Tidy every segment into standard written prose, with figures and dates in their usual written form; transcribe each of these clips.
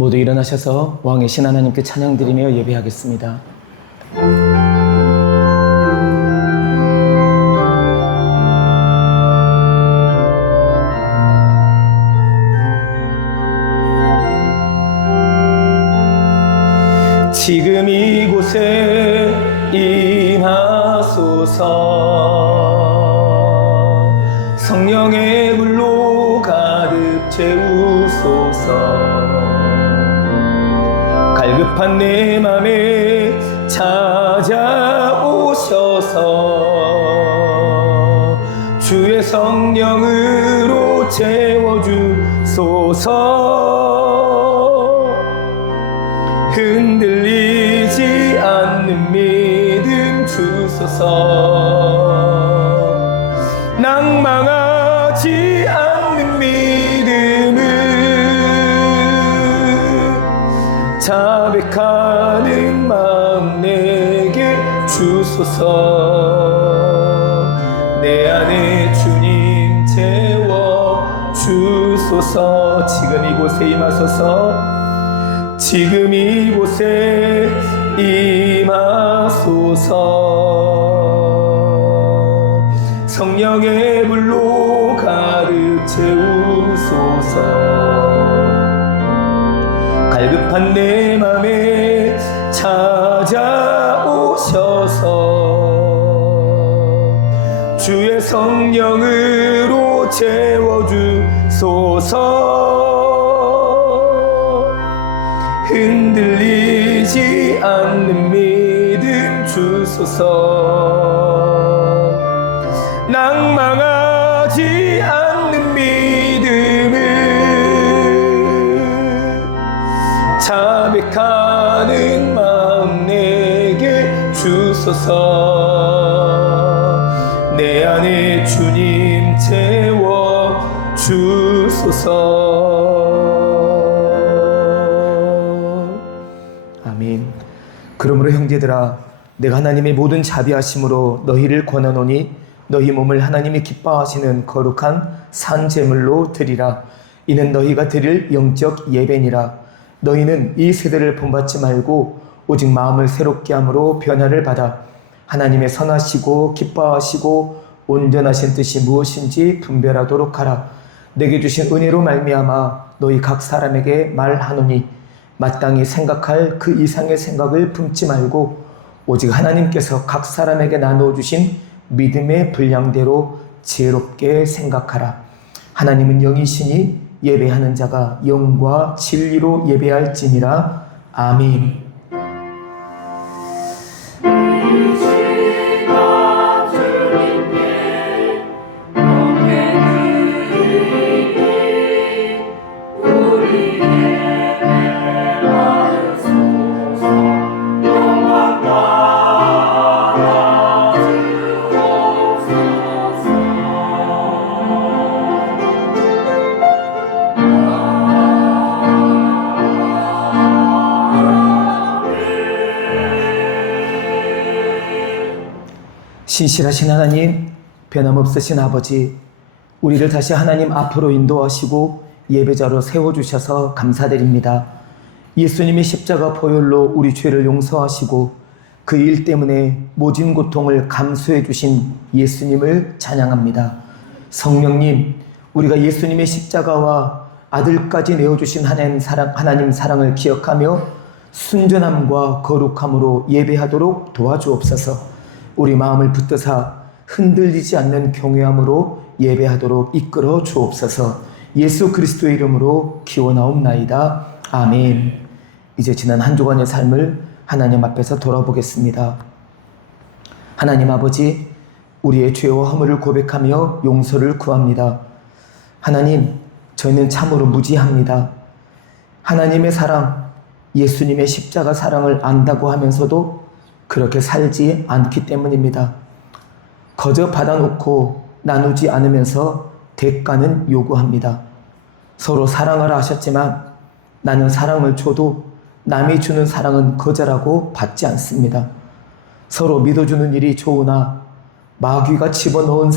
모두 일어나셔서 왕의 신 하나님께 찬양드리며 예배하겠습니다. 지금 이곳에 임하소서. 성령의 불로 가득 채우소서. 갈급한 내 맘에 찾아오셔서 주의 성령으로 채워주소서. 흔들리지 않는 믿음 주소서. 낭망하지 않는 믿음을 자백하는 마음 내게 주소서. 내 안에 주님 채워주소서. 지금 이곳에 임하소서. 지금 이곳에 임하소서. 성령의 불로 가득 채우소서. 갈급한 내 맘에 찾아오셔서 주의 성령으로 채워주소서. 흔들리지 않는 믿음 주소서. 낭망하지 않는 믿음을 자백하는 마음 내게 주소서. 내 안에 주님 채워주소서. 아멘. 그러므로 형제들아, 내가 하나님의 모든 자비하심으로 너희를 권하노니 너희 몸을 하나님이 기뻐하시는 거룩한 산 제물로 드리라. 이는 너희가 드릴 영적 예배니라. 너희는 이 세대를 본받지 말고 오직 마음을 새롭게 함으로 변화를 받아 하나님의 선하시고 기뻐하시고 온전하신 뜻이 무엇인지 분별하도록 하라. 내게 주신 은혜로 말미암아 너희 각 사람에게 말하노니 마땅히 생각할 그 이상의 생각을 품지 말고 오직 하나님께서 각 사람에게 나누어 주신 믿음의 분량대로 지혜롭게 생각하라. 하나님은 영이시니 예배하는 자가 영과 진리로 예배할지니라. 아멘. 신실하신 하나님, 변함없으신 아버지, 우리를 다시 하나님 앞으로 인도하시고 예배자로 세워주셔서 감사드립니다. 예수님이 십자가 보혈로 우리 죄를 용서하시고 그 일 때문에 모진 고통을 감수해 주신 예수님을 찬양합니다. 성령님, 우리가 예수님의 십자가와 아들까지 내어주신 하나님 사랑을 기억하며 순전함과 거룩함으로 예배하도록 도와주옵소서. 우리 마음을 붙드사 흔들리지 않는 경외함으로 예배하도록 이끌어 주옵소서. 예수 그리스도의 이름으로 기원하옵나이다. 아멘. 이제 지난 한 주간의 삶을 하나님 앞에서 돌아보겠습니다. 하나님 아버지, 우리의 죄와 허물을 고백하며 용서를 구합니다. 하나님, 저희는 참으로 무지합니다. 하나님의 사랑, 예수님의 십자가 사랑을 안다고 하면서도 그렇게 살지 않기 때문입니다. 거저 받아놓고 나누지 않으면서 대가는 요구합니다. 서로 사랑하라 하셨지만 나는 사랑을 줘도 남이 주는 사랑은 거절하고 받지 않습니다. 서로 믿어주는 일이 좋으나 마귀가 집어넣은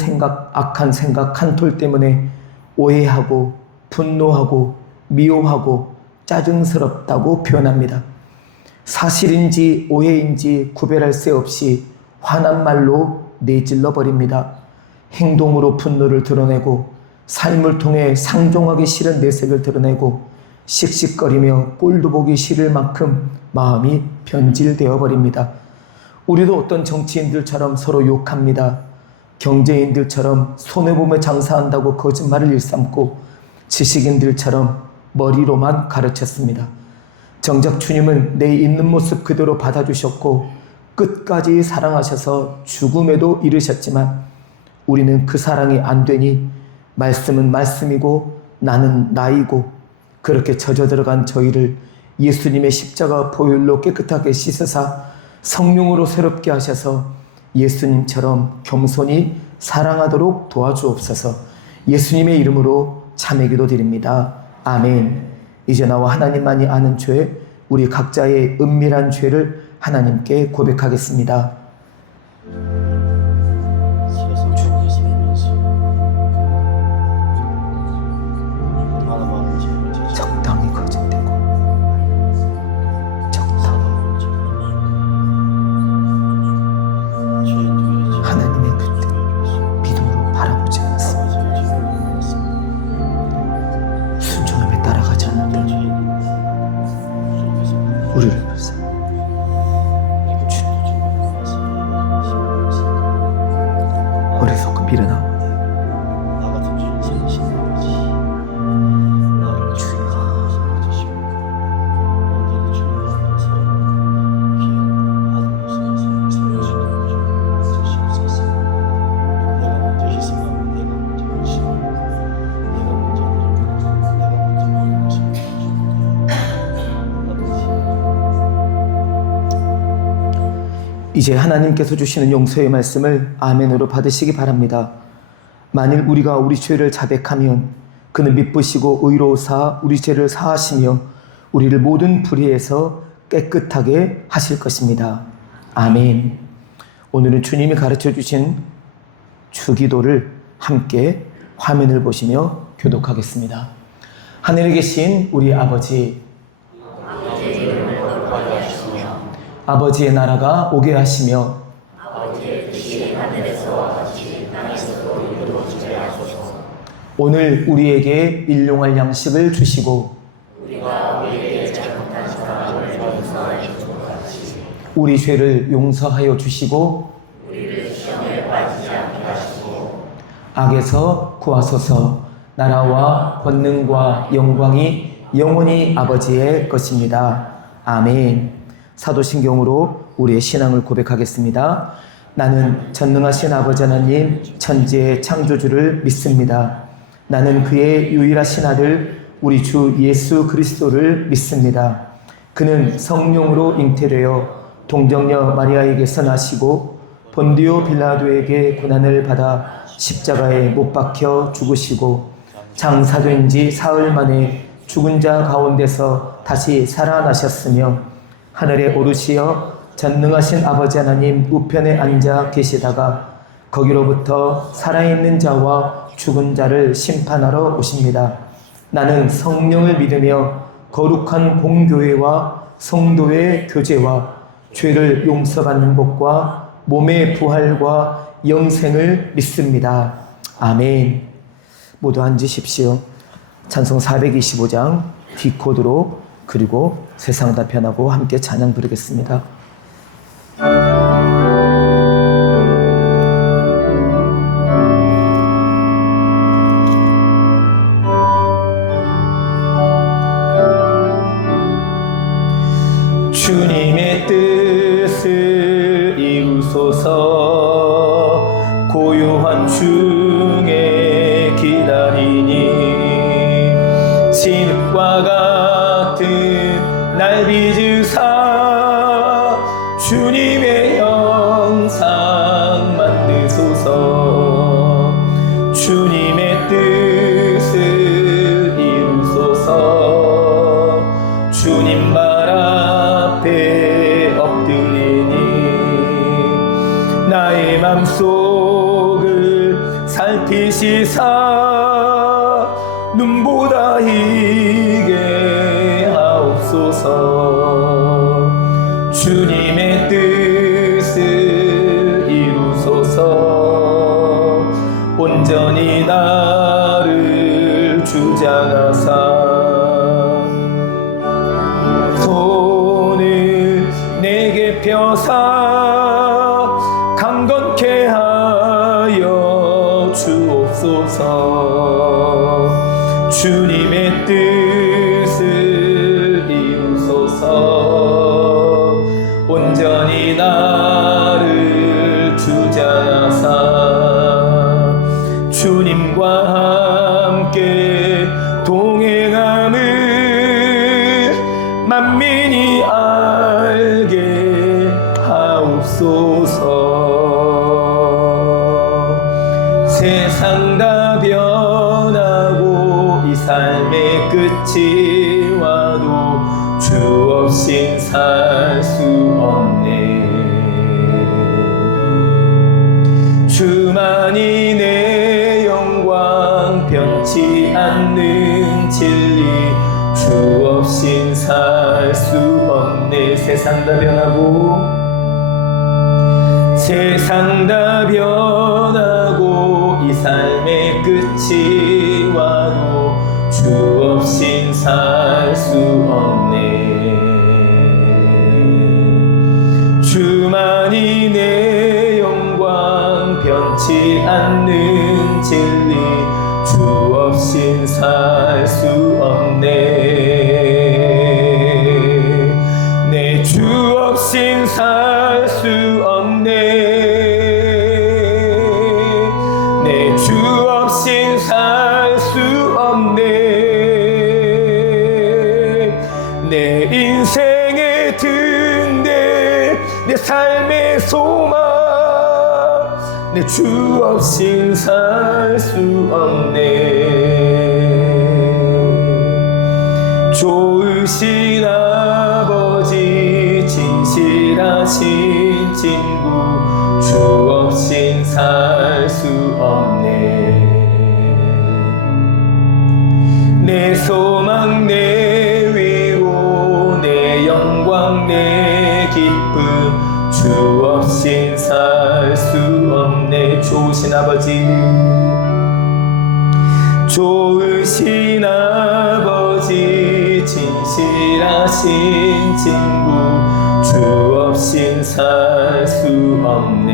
악한 생각 한 톨 때문에 오해하고 분노하고 미워하고 짜증스럽다고 표현합니다. 사실인지 오해인지 구별할 새 없이 화난 말로 내질러 버립니다. 행동으로 분노를 드러내고 삶을 통해 상종하기 싫은 내색을 드러내고 씩씩거리며 꼴도 보기 싫을 만큼 마음이 변질되어 버립니다. 우리도 어떤 정치인들처럼 서로 욕합니다. 경제인들처럼 손해보며 장사한다고 거짓말을 일삼고 지식인들처럼 머리로만 가르쳤습니다. 정작 주님은 내 있는 모습 그대로 받아주셨고 끝까지 사랑하셔서 죽음에도 이르셨지만 우리는 그 사랑이 안 되니 말씀은 말씀이고 나는 나이고 그렇게 젖어 들어간 저희를 예수님의 십자가 보혈로 깨끗하게 씻으사 성령으로 새롭게 하셔서 예수님처럼 겸손히 사랑하도록 도와주옵소서. 예수님의 이름으로 참회 기도 드립니다. 아멘. 이제 나와 하나님만이 아는 죄, 우리 각자의 은밀한 죄를 하나님께 고백하겠습니다. 적당히 거짓되고 적당히 하나님의 그 믿음으로 바라보지 않았습니다. 순종함에 따라가지 않는다. 우리를 불쌍히 어리석고 미련하오니 이제 하나님께서 주시는 용서의 말씀을 아멘으로 받으시기 바랍니다. 만일 우리가 우리 죄를 자백하면 그는 미쁘시고 의로우사 우리 죄를 사하시며 우리를 모든 불의에서 깨끗하게 하실 것입니다. 아멘. 오늘은 주님이 가르쳐 주신 주기도를 함께 화면을 보시며 교독하겠습니다. 하늘에 계신 우리 아버지, 아버지의 나라가 오게 하시며 아버지의 뜻이 하늘에서와 같이 땅에서도 이루어지게 하소서. 오늘 우리에게 일용할 양식을 주시고 우리가 우리에게 잘못한 사람을 용서하여 준 것 같이 우리 죄를 용서하여 주시고 우리를 시험에 빠지지 않게 하시고 악에서 구하소서. 나라와 권능과 영광이 영원히 아버지의 것입니다. 아멘. 사도신경으로 우리의 신앙을 고백하겠습니다. 나는 전능하신 아버지 하나님 천지의 창조주를 믿습니다. 나는 그의 유일하신 아들 우리 주 예수 그리스도를 믿습니다. 그는 성령으로 잉태되어 동정녀 마리아에게서 나시고 본디오 빌라도에게 고난을 받아 십자가에 못 박혀 죽으시고 장사된 지 사흘 만에 죽은 자 가운데서 다시 살아나셨으며 하늘에 오르시어 전능하신 아버지 하나님 우편에 앉아 계시다가 거기로부터 살아있는 자와 죽은 자를 심판하러 오십니다. 나는 성령을 믿으며 거룩한 공교회와 성도의 교제와 죄를 용서받는 것과 몸의 부활과 영생을 믿습니다. 아멘. 모두 앉으십시오. 찬송 425장 D코드로 그리고 세상 다 변하고 함께 찬양 부르겠습니다. 주님의 뜻을 이루소서. 고요한 중에 기다리니 진흙과 같은 날 빚으사 주님의 형상 만드소서. 주님의 뜻을 이루소서. 주님 발 앞에 엎드리니 나의 맘속을 살피시사 눈보다 희게 주옵소서. 주님의 뜻을 이루소서. 온전히 나를 주장하사 손을 내게 펴사 강건케 하여 주옵소서. 주님의 뜻을 이루소서. 온전히 나를 주장하사 주님과 함께 동행함을 만민이 알게 하옵소서. 세상 다 변하고 이 삶의 끝이 와도 주 없인 살 수 없네. 주만이 내 영광 변치 않는 진리 주 없인 살 수 없네. 세상 다 변하고 세상 다 변하고 이 삶의 끝이 와도 주 없인 살 수 없네. 주만이 내 영광 변치 않는 진리 주 없인 살 수 없네. 내 주 없인 살 수 없네. 내 주 없인 살 수 없네. 내 인생의 등대 내 삶의 소망 내 주 없인 살 수 없네. 좋으신 아버지 진실하신 친구 주 없인 살 수 없네. 내 소망 내 위로 내 영광 내 기쁨 주 없인 살 수 없네. 좋으신 아버지 좋으신 아버지 진실하신 친구 주 없인 살 수 없네.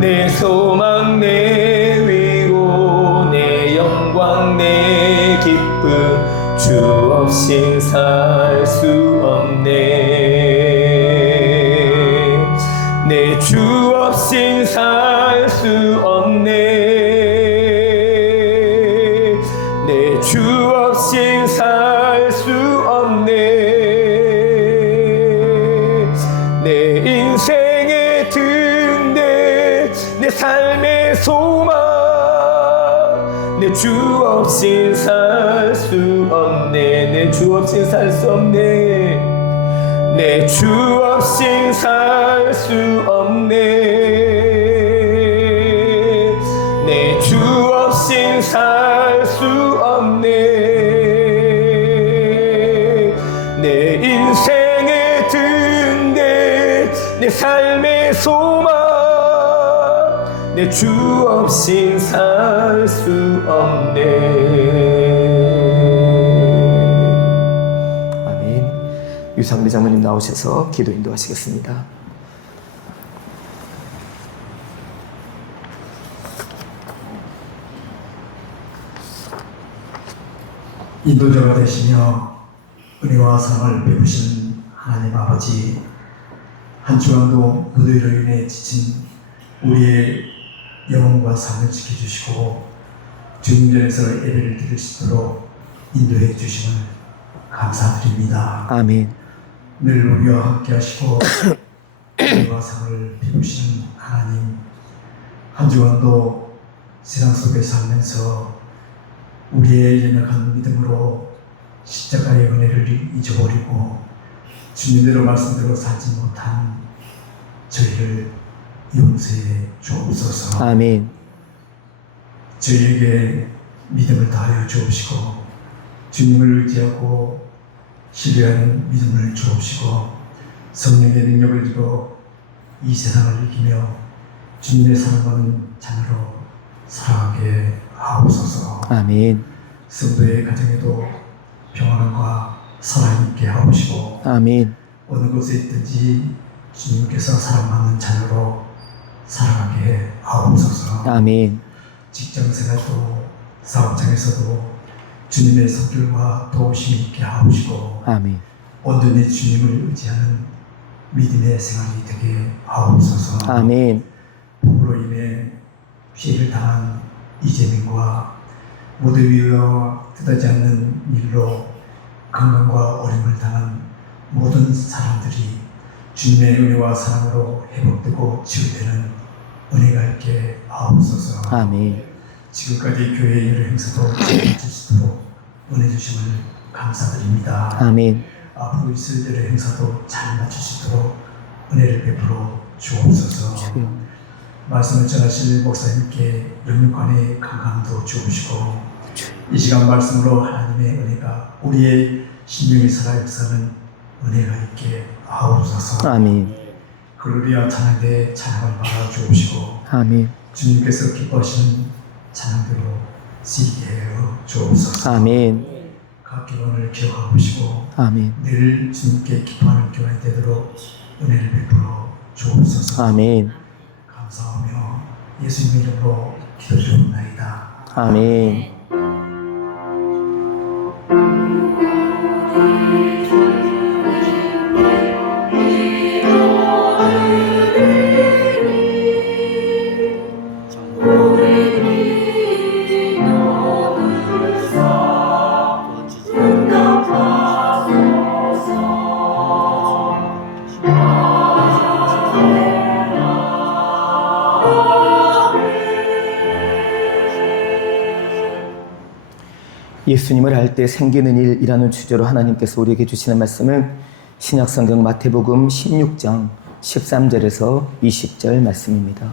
내 소망 내 위로 내 영광 내 기쁨 주 없인 살 수 없네. 내 주 없인 살 수 없네. 내 주 없인 살 수 없네. 내 인생의 등대 내 삶의 소망 내 주 없인 살 수 없네. 내 주 없인 살 수 없네. 내 주 없인 살 수 없네. 내 주 없인 살 수 없네. 내 인생의 등대 내 삶의 소망 내 주 없인 살 수 없네. 유상배 장모님 나오셔서 기도 인도하시겠습니다. 인도자가 되시며 은혜와 사랑을 베푸신 하나님 아버지, 한 주간도 무더위로 인해 지친 우리의 영혼과 삶을 지켜주시고 주님전에서 예배를 드릴 수 있도록 인도해 주심을 감사드립니다. 아멘. 늘 우리와 함께 하시고 은혜와 사랑을 베푸시는 하나님, 한 주간도 세상 속에 살면서 우리의 연약한 믿음으로 십자가의 은혜를 잊어버리고 주님대로 말씀대로 살지 못한 저희를 용서해 주옵소서. 아멘. 저희에게 믿음을 다하여 주옵시고 주님을 의지하고 신뢰하는 믿음을 주옵시고 성령의 능력을 이루어 이 세상을 이기며 주님의 사랑받는 자녀로 살아가게 하옵소서. 아멘. 성도의 가정에도 평안과 사랑이 있게 하옵시고 아멘. 어느 곳에 있든지 주님께서 사랑받는 자녀로 살아가게 하옵소서. 아멘. 직장생활도 사업장에서도 주님의 성결과 도우심이 있게 하옵시고 아멘. 온전히 주님을 의지하는 믿음의 생활이 되게 하옵소서. 아멘. 폭우로 인해 피해를 당한 이재민과 모두 위와 뜻하지 않는 일로 건강과 어려움을 당한 모든 사람들이 주님의 은혜와 사랑으로 회복되고 치유되는 은혜가 있게 하옵소서. 아멘. 지금까지 교회의 여러 행사도 마칠 수 있도록 은혜 주심을 감사드립니다. 아멘. 앞으로 있을 여러 행사도 잘 마칠 수 있도록 은혜를 베풀어 주옵소서. 주여. 말씀을 전하실 목사님께 영육간의 건강도 주옵시고 이 시간 말씀으로 하나님의 은혜가 우리의 심령이 살아 역사는 은혜가 있게 하옵소서. 아멘. 글로리아 찬양대에 찬양을 받아 주옵시고 아멘. 주님께서 기뻐하시는 찬양대로 쓰이게 하여 주옵소서. 아멘. 각 기원을 기억하시고 아멘. 늘 주님께 기뻐하는 교회 되도록 은혜를 베풀어 주옵소서. 아멘. 감사하며 예수님의 이름으로 기도드리옵나이다. 아멘. 예수님을 알 때 생기는 일이라는 주제로 하나님께서 우리에게 주시는 말씀은 신약성경 마태복음 16장 13절에서 20절 말씀입니다.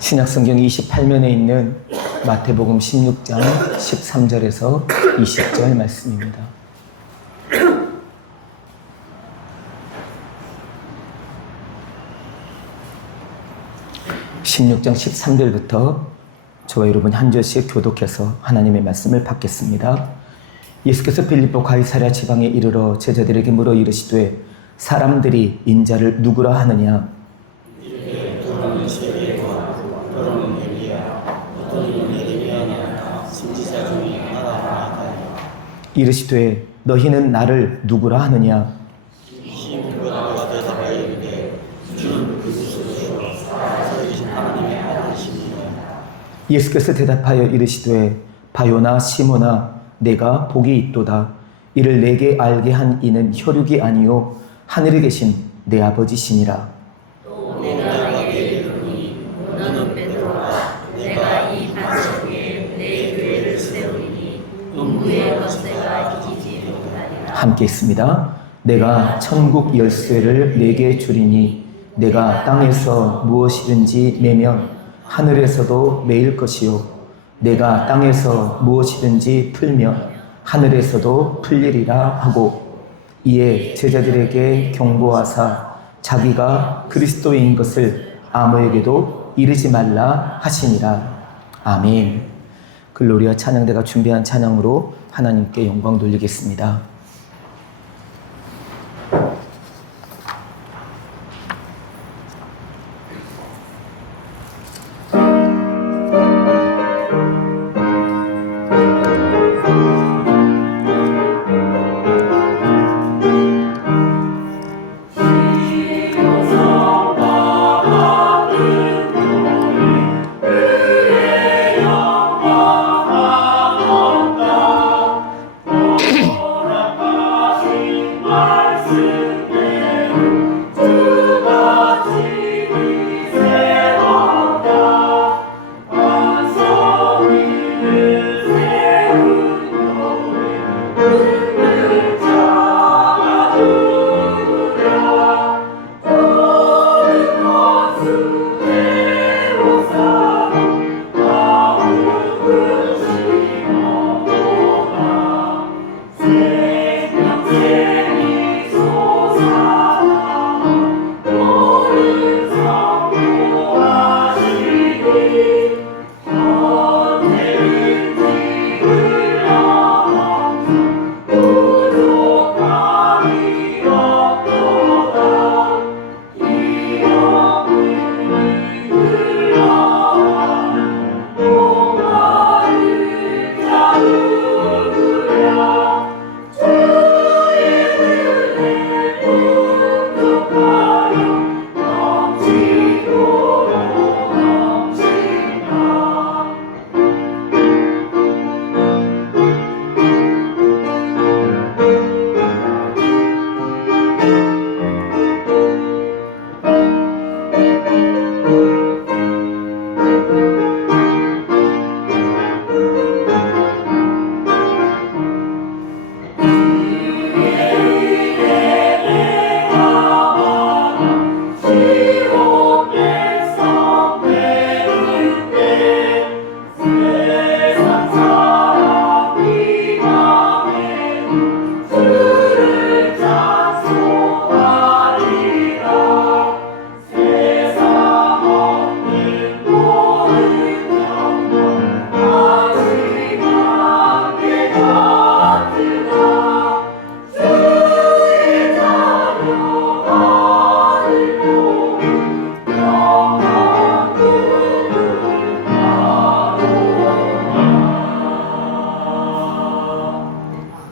신약성경 28면에 있는 마태복음 16장 13절에서 20절 말씀입니다. (16장 13절부터) 저와 여러분 한 절씩 교독해서 하나님의 말씀을 받겠습니다. 예수께서 빌립보 가이사랴 지방에 이르러 제자들에게 물어 이르시되 사람들이 인자를 누구라 하느냐? 이르시되 너희는 나를 누구라 하느냐? 예수께서 대답하여 이르시되 바요나 시몬아 내가 복이 있도다. 이를 내게 알게 한 이는 혈육이 아니요 하늘에 계신 내 아버지시니라. 함께 있습니다. 내가 천국 열쇠를 내게 주리니 내가 땅에서 무엇이든지 매면 하늘에서도 매일 것이요 내가 땅에서 무엇이든지 풀면 하늘에서도 풀리리라 하고 이에 제자들에게 경고하사 자기가 그리스도인 것을 아무에게도 이르지 말라 하시니라. 아멘. 글로리아 찬양대가 준비한 찬양으로 하나님께 영광 돌리겠습니다.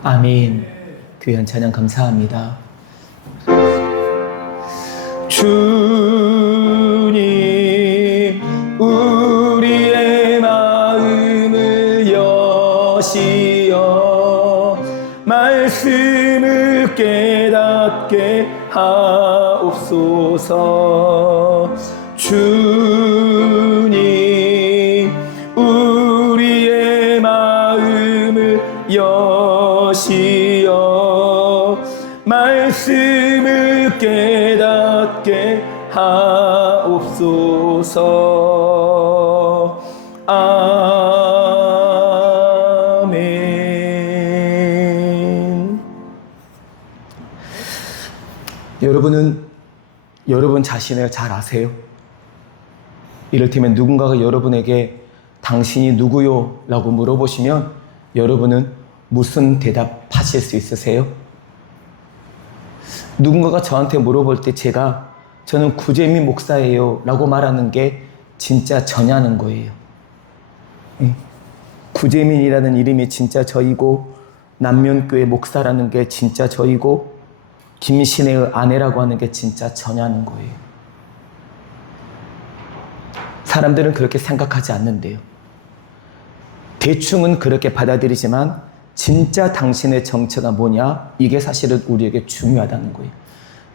아멘. 귀한 찬양 감사합니다. 주님, 우리의 마음을 여시어 말씀을 깨닫게 하옵소서. 주님, 우리의 마음을 여시어 말씀을 깨닫게 하옵소서. 아멘. 여러분은 여러분 자신을 잘 아세요? 이를테면 누군가가 여러분에게 당신이 누구요? 라고 물어보시면 여러분은 무슨 대답하실 수 있으세요? 누군가가 저한테 물어볼 때 저는 구재민 목사예요 라고 말하는 게 진짜 저냐는 거예요. 구재민이라는 이름이 진짜 저이고 남면교회 목사라는 게 진짜 저이고 김신혜의 아내라고 하는 게 진짜 저냐는 거예요. 사람들은 그렇게 생각하지 않는데요. 대충은 그렇게 받아들이지만 진짜 당신의 정체가 뭐냐? 이게 사실은 우리에게 중요하다는 거예요.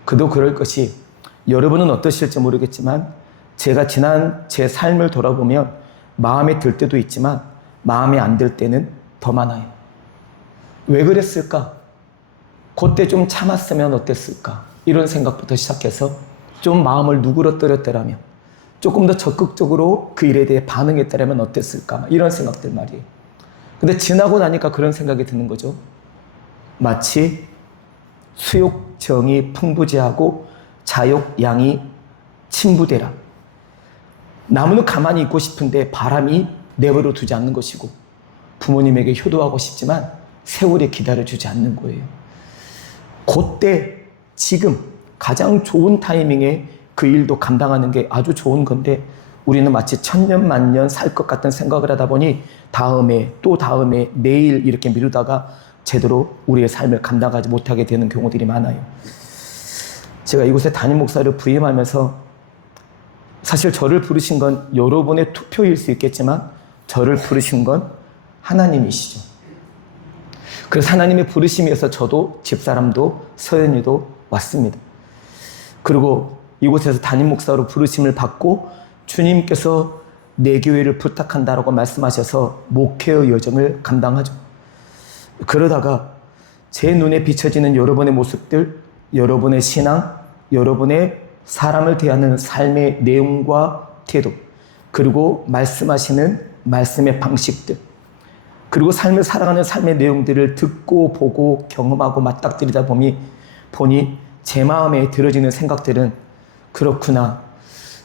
그도 그럴 것이 여러분은 어떠실지 모르겠지만 제가 지난 제 삶을 돌아보면 마음에 들 때도 있지만 마음에 안 들 때는 더 많아요. 왜 그랬을까? 그때 좀 참았으면 어땠을까? 이런 생각부터 시작해서 좀 마음을 누그러뜨렸더라면 조금 더 적극적으로 그 일에 대해 반응했더라면 어땠을까? 이런 생각들 말이에요. 근데 지나고 나니까 그런 생각이 드는 거죠. 마치 수욕정이 풍부지하고 자욕양이 침부되라. 나무는 가만히 있고 싶은데 바람이 내버려 두지 않는 것이고 부모님에게 효도하고 싶지만 세월이 기다려주지 않는 거예요. 그때 지금 가장 좋은 타이밍에 그 일도 감당하는 게 아주 좋은 건데 우리는 마치 천년 만년 살 것 같은 생각을 하다 보니 다음에 또 다음에 내일 이렇게 미루다가 제대로 우리의 삶을 감당하지 못하게 되는 경우들이 많아요. 제가 이곳에 담임 목사를 부임하면서 사실 저를 부르신 건 여러분의 투표일 수 있겠지만 저를 부르신 건 하나님이시죠. 그래서 하나님의 부르심에서 저도 집사람도 서연이도 왔습니다. 그리고 이곳에서 담임 목사로 부르심을 받고 주님께서 내 교회를 부탁한다라고 말씀하셔서 목회의 여정을 감당하죠. 그러다가 제 눈에 비춰지는 여러분의 모습들, 여러분의 신앙, 여러분의 사람을 대하는 삶의 내용과 태도, 그리고 말씀하시는 말씀의 방식들, 그리고 삶을 살아가는 삶의 내용들을 듣고 보고 경험하고 맞닥뜨리다 보니 제 마음에 들어지는 생각들은 그렇구나.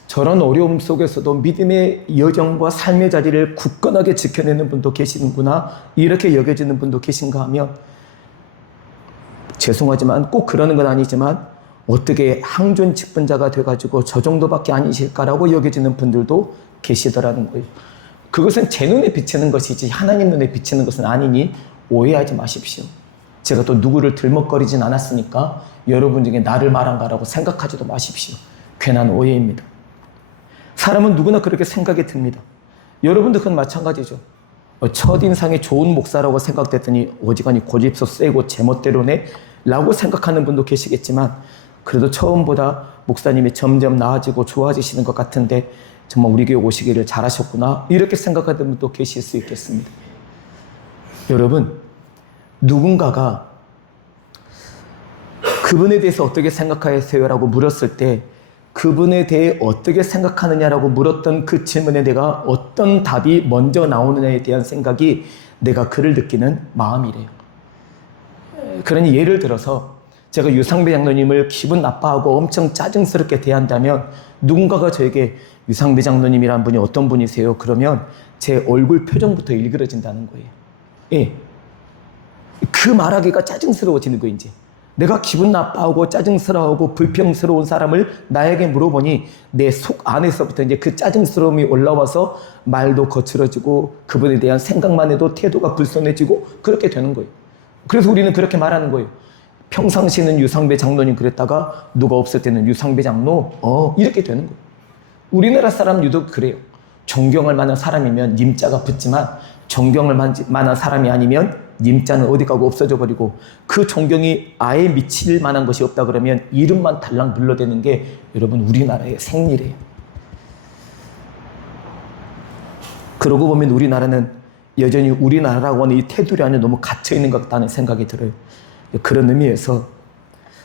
저런 어려움 속에서도 믿음의 여정과 삶의 자리를 굳건하게 지켜내는 분도 계시는구나. 이렇게 여겨지는 분도 계신가 하면 죄송하지만 꼭 그러는 건 아니지만 어떻게 항존 직분자가 돼가지고 저 정도밖에 아니실까라고 여겨지는 분들도 계시더라는 거예요. 그것은 제 눈에 비치는 것이지 하나님 눈에 비치는 것은 아니니 오해하지 마십시오. 제가 또 누구를 들먹거리진 않았으니까 여러분 중에 나를 말한가라고 생각하지도 마십시오. 괜한 오해입니다. 사람은 누구나 그렇게 생각이 듭니다. 여러분도 그건 마찬가지죠. 첫인상에 좋은 목사라고 생각됐더니 어지간히 고집도 세고 제멋대로네 라고 생각하는 분도 계시겠지만 그래도 처음보다 목사님이 점점 나아지고 좋아지시는 것 같은데 정말 우리 교회 오시기를 잘하셨구나 이렇게 생각하는 분도 계실 수 있겠습니다. 여러분, 누군가가 그분에 대해서 어떻게 생각하세요? 라고 물었을 때 그분에 대해 어떻게 생각하느냐라고 물었던 그 질문에 내가 어떤 답이 먼저 나오느냐에 대한 생각이 내가 그를 느끼는 마음이래요. 그러니 예를 들어서 제가 유상배 장로님을 기분 나빠하고 엄청 짜증스럽게 대한다면 누군가가 저에게 유상배 장로님이란 분이 어떤 분이세요? 그러면 제 얼굴 표정부터 일그러진다는 거예요. 예. 그 말하기가 짜증스러워지는 거예요, 이제. 내가 기분 나빠하고 짜증스러워하고 불평스러운 사람을 나에게 물어보니 내 속 안에서부터 이제 그 짜증스러움이 올라와서 말도 거칠어지고 그분에 대한 생각만 해도 태도가 불손해지고 그렇게 되는 거예요. 그래서 우리는 그렇게 말하는 거예요. 평상시는 유상배 장로님 그랬다가 누가 없을 때는 유상배 장로 이렇게 되는 거예요. 우리나라 사람 유독 그래요. 존경할 만한 사람이면 님자가 붙지만 존경할 만한 사람이 아니면 님자는 어디 가고 없어져 버리고 그 존경이 아예 미칠 만한 것이 없다 그러면 이름만 달랑 불러대는 게 여러분 우리나라의 생리래요. 그러고 보면 우리나라는 여전히 우리나라라고 하는 이 테두리 안에 너무 갇혀있는 것 같다는 생각이 들어요. 그런 의미에서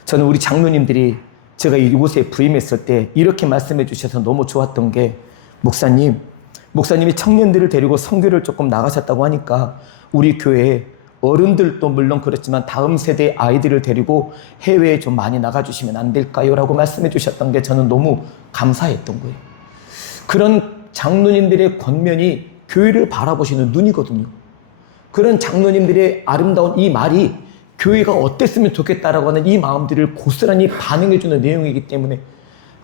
저는 우리 장로님들이 제가 이곳에 부임했을 때 이렇게 말씀해 주셔서 너무 좋았던 게 목사님이 청년들을 데리고 선교를 조금 나가셨다고 하니까 우리 교회에 어른들도 물론 그렇지만 다음 세대 아이들을 데리고 해외에 좀 많이 나가주시면 안 될까요? 라고 말씀해 주셨던 게 저는 너무 감사했던 거예요. 그런 장로님들의 권면이 교회를 바라보시는 눈이거든요. 그런 장로님들의 아름다운 이 말이 교회가 어땠으면 좋겠다라고 하는 이 마음들을 고스란히 반영해주는 내용이기 때문에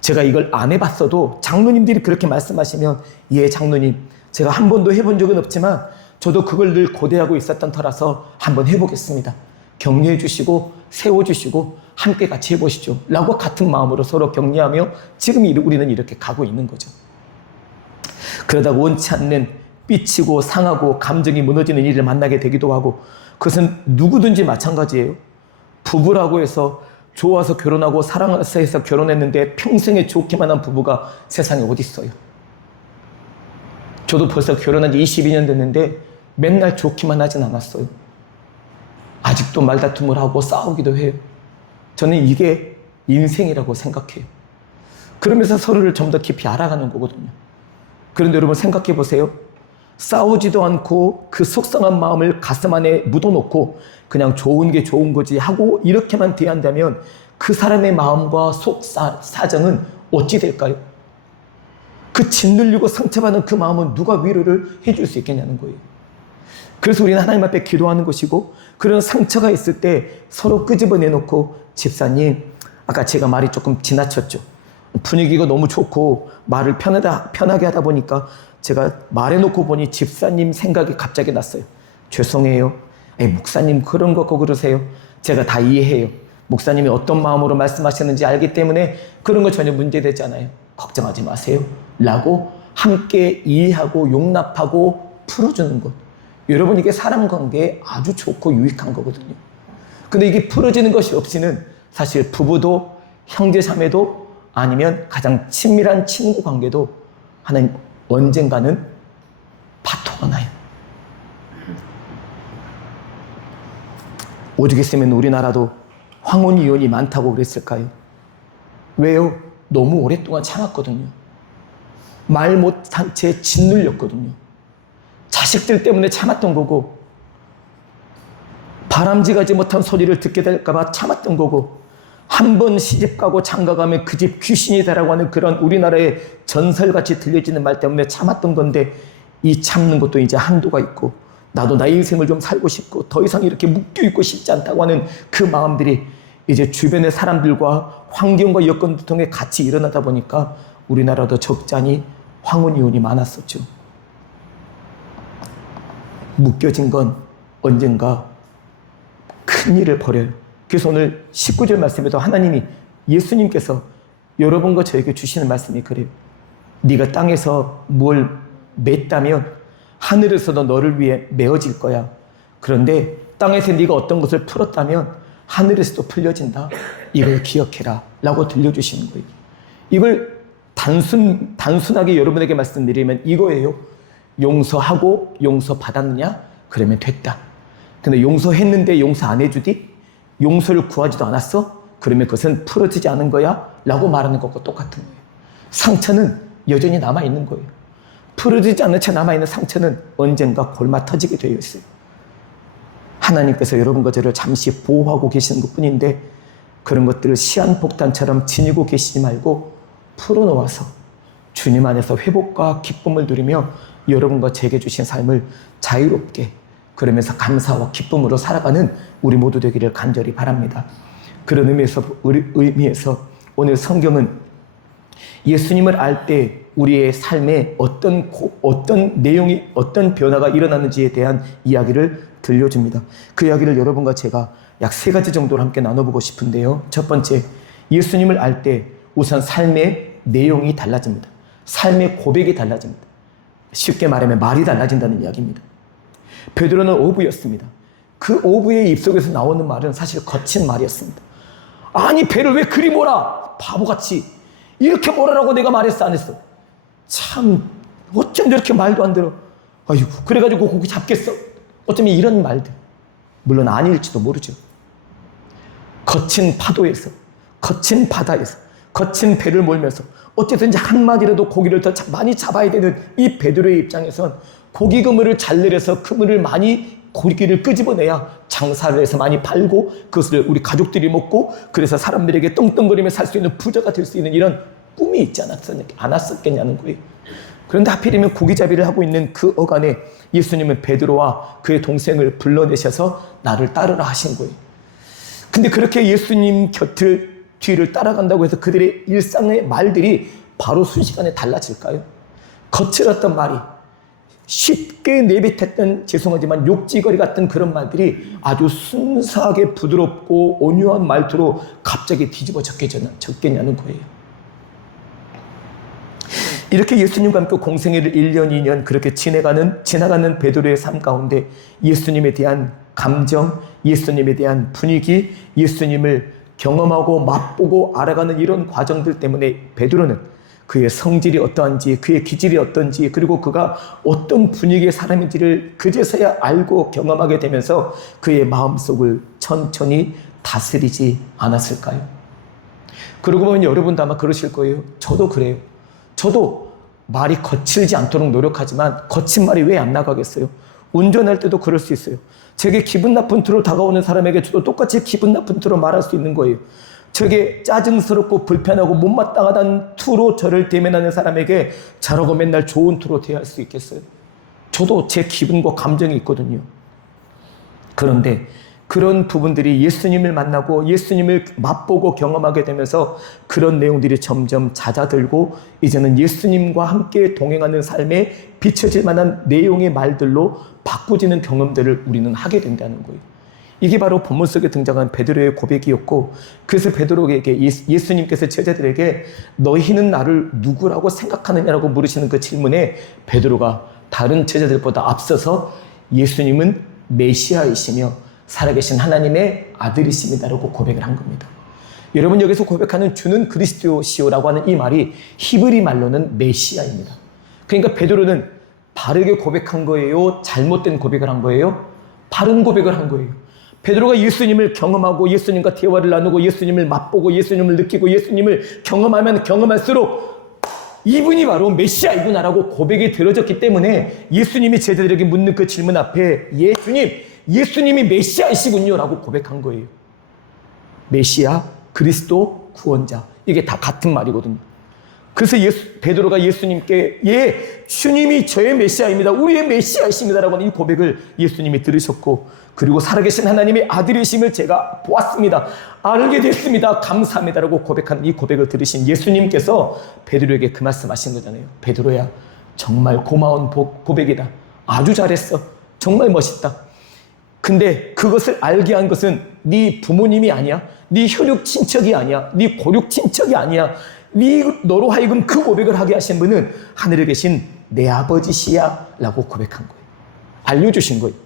제가 이걸 안 해봤어도 장로님들이 그렇게 말씀하시면 예 장로님 제가 한 번도 해본 적은 없지만 저도 그걸 늘 고대하고 있었던 터라서 한번 해보겠습니다. 격려해 주시고 세워주시고 함께 같이 해보시죠 라고 같은 마음으로 서로 격려하며 지금 우리는 이렇게 가고 있는 거죠. 그러다가 원치 않는 삐치고 상하고 감정이 무너지는 일을 만나게 되기도 하고 그것은 누구든지 마찬가지예요. 부부라고 해서 좋아서 결혼하고 사랑해서 해서 결혼했는데 평생에 좋기만 한 부부가 세상에 어디 있어요. 저도 벌써 결혼한 지 22년 됐는데 맨날 좋기만 하진 않았어요. 아직도 말다툼을 하고 싸우기도 해요. 저는 이게 인생이라고 생각해요. 그러면서 서로를 좀 더 깊이 알아가는 거거든요. 그런데 여러분 생각해 보세요. 싸우지도 않고 그 속상한 마음을 가슴 안에 묻어놓고 그냥 좋은 게 좋은 거지 하고 이렇게만 대한다면 그 사람의 마음과 속 사정은 어찌 될까요? 그 짓눌리고 상처받은 그 마음은 누가 위로를 해줄 수 있겠냐는 거예요. 그래서 우리는 하나님 앞에 기도하는 것이고 그런 상처가 있을 때 서로 끄집어내놓고 집사님 아까 제가 말이 조금 지나쳤죠. 분위기가 너무 좋고 말을 편하게 하다 보니까 제가 말해놓고 보니 집사님 생각이 갑자기 났어요. 죄송해요. 목사님 그런 거 그러세요. 제가 다 이해해요. 목사님이 어떤 마음으로 말씀하시는지 알기 때문에 그런 거 전혀 문제되지 않아요. 걱정하지 마세요. 라고 함께 이해하고 용납하고 풀어주는 것. 여러분 이게 사람 관계에 아주 좋고 유익한 거거든요. 근데 이게 풀어지는 것이 없이는 사실 부부도 형제 자매도 아니면 가장 친밀한 친구 관계도 하나님 언젠가는 파토가 나요. 오죽했으면 우리나라도 황혼 이혼이 많다고 그랬을까요? 왜요? 너무 오랫동안 참았거든요. 말 못한 채 짓눌렸거든요. 자식들 때문에 참았던 거고 바람직하지 못한 소리를 듣게 될까봐 참았던 거고 한 번 시집가고 장가가면 그 집 귀신이다라고 하는 그런 우리나라의 전설같이 들려지는 말 때문에 참았던 건데 이 참는 것도 이제 한도가 있고 나도 나의 인생을 좀 살고 싶고 더 이상 이렇게 묶여있고 싶지 않다고 하는 그 마음들이 이제 주변의 사람들과 환경과 여건을 통해 같이 일어나다 보니까 우리나라도 적잖이 황혼이혼이 많았었죠. 묶여진 건 언젠가 큰 일을 벌여요. 그래서 오늘 19절 말씀에도 하나님이 예수님께서 여러분과 저에게 주시는 말씀이 그래요. 네가 땅에서 뭘 맺다면 하늘에서도 너를 위해 메어질 거야. 그런데 땅에서 네가 어떤 것을 풀었다면 하늘에서도 풀려진다. 이걸 기억해라 라고 들려주시는 거예요. 이걸 단순하게 여러분에게 말씀드리면 이거예요. 용서하고 용서받았느냐? 그러면 됐다. 근데 용서했는데 용서 안 해주디? 용서를 구하지도 않았어? 그러면 그것은 풀어지지 않은 거야? 라고 말하는 것과 똑같은 거예요. 상처는 여전히 남아있는 거예요. 풀어지지 않은 채 남아있는 상처는 언젠가 골마 터지게 되어 있어요. 하나님께서 여러분과 저를 잠시 보호하고 계시는 것뿐인데 그런 것들을 시한폭탄처럼 지니고 계시지 말고 풀어놓아서 주님 안에서 회복과 기쁨을 누리며 여러분과 제게 주신 삶을 자유롭게 그러면서 감사와 기쁨으로 살아가는 우리 모두 되기를 간절히 바랍니다. 그런 의미에서 오늘 성경은 예수님을 알 때 우리의 삶에 어떤 내용이, 어떤 변화가 일어나는지에 대한 이야기를 들려줍니다. 그 이야기를 여러분과 제가 약 3가지 정도로 함께 나눠보고 싶은데요. 첫 번째, 예수님을 알 때 우선 삶의 내용이 달라집니다. 삶의 고백이 달라집니다. 쉽게 말하면 말이 달라진다는 이야기입니다. 베드로는 어부였습니다. 그 어부의 입속에서 나오는 말은 사실 거친 말이었습니다. 아니 배를 왜 그리 몰아? 바보같이 이렇게 몰아라고 내가 말했어 안 했어? 참 어쩜 저렇게 말도 안 들어. 아이고 그래가지고 고기 잡겠어? 어쩌면 이런 말들, 물론 아닐지도 모르죠. 거친 파도에서, 거친 바다에서, 거친 배를 몰면서 어쨌든지 한 마리라도 고기를 더 많이 잡아야 되는 이 베드로의 입장에선 고기 그물을 잘 내려서 그물을 많이 고기를 끄집어내야 장사를 해서 많이 팔고 그것을 우리 가족들이 먹고 그래서 사람들에게 떵떵거리며 살 수 있는 부자가 될 수 있는 이런 꿈이 있지 않았었겠냐는 거예요. 그런데 하필이면 고기잡이를 하고 있는 그 어간에 예수님은 베드로와 그의 동생을 불러내셔서 나를 따르라 하신 거예요. 근데 그렇게 예수님 곁을 뒤를 따라간다고 해서 그들의 일상의 말들이 바로 순식간에 달라질까요? 거칠었던 말이 쉽게 내뱉었던 죄송하지만 욕지거리 같은 그런 말들이 아주 순수하게 부드럽고 온유한 말투로 갑자기 뒤집어 졌겠냐는 거예요. 이렇게 예수님과 함께 공생애를 1년, 2년 그렇게 지나가는 베드로의 삶 가운데 예수님에 대한 감정, 예수님에 대한 분위기, 예수님을 경험하고 맛보고 알아가는 이런 과정들 때문에 베드로는 그의 성질이 어떠한지, 그의 기질이 어떤지, 그리고 그가 어떤 분위기의 사람인지를 그제서야 알고 경험하게 되면서 그의 마음속을 천천히 다스리지 않았을까요? 그러고 보면 여러분도 아마 그러실 거예요. 저도 그래요. 저도 말이 거칠지 않도록 노력하지만 거친 말이 왜 안 나가겠어요? 운전할 때도 그럴 수 있어요. 제게 기분 나쁜 투로 다가오는 사람에게 저도 똑같이 기분 나쁜 투로 말할 수 있는 거예요. 저게 짜증스럽고 불편하고 못마땅하다는 투로 저를 대면하는 사람에게 저라고 맨날 좋은 투로 대할 수 있겠어요? 저도 제 기분과 감정이 있거든요. 그런데 그런 부분들이 예수님을 만나고 예수님을 맛보고 경험하게 되면서 그런 내용들이 점점 잦아들고 이제는 예수님과 함께 동행하는 삶에 비춰질 만한 내용의 말들로 바꾸지는 경험들을 우리는 하게 된다는 거예요. 이게 바로 본문 속에 등장한 베드로의 고백이었고 그래서 베드로에게 예수님께서 제자들에게 너희는 나를 누구라고 생각하느냐라고 물으시는 그 질문에 베드로가 다른 제자들보다 앞서서 예수님은 메시아이시며 살아계신 하나님의 아들이십니다라고 고백을 한 겁니다. 여러분 여기서 고백하는 주는 그리스도시오라고 하는 이 말이 히브리 말로는 메시아입니다. 그러니까 베드로는 바르게 고백한 거예요? 잘못된 고백을 한 거예요? 바른 고백을 한 거예요. 베드로가 예수님을 경험하고 예수님과 대화를 나누고 예수님을 맛보고 예수님을 느끼고 예수님을 경험하면 경험할수록 이분이 바로 메시아이구나라고 고백이 들어졌기 때문에 예수님이 제자들에게 묻는 그 질문 앞에 예수님이 메시아이시군요 라고 고백한 거예요. 메시아, 그리스도, 구원자 이게 다 같은 말이거든요. 그래서 베드로가 예수님께 주님이 저의 메시아입니다. 우리의 메시아이십니다라고 하는 이 고백을 예수님이 들으셨고 그리고 살아계신 하나님의 아들이심을 제가 보았습니다. 알게 됐습니다. 감사합니다라고 고백한 이 고백을 들으신 예수님께서 베드로에게 그 말씀하신 거잖아요. 베드로야 정말 고마운 고백이다. 아주 잘했어. 정말 멋있다. 근데 그것을 알게 한 것은 네 부모님이 아니야. 네 혈육 친척이 아니야. 네 고륙 친척이 아니야. 너로 하여금 그 고백을 하게 하신 분은 하늘에 계신 내 아버지시야 라고 고백한 거예요. 알려주신 거예요.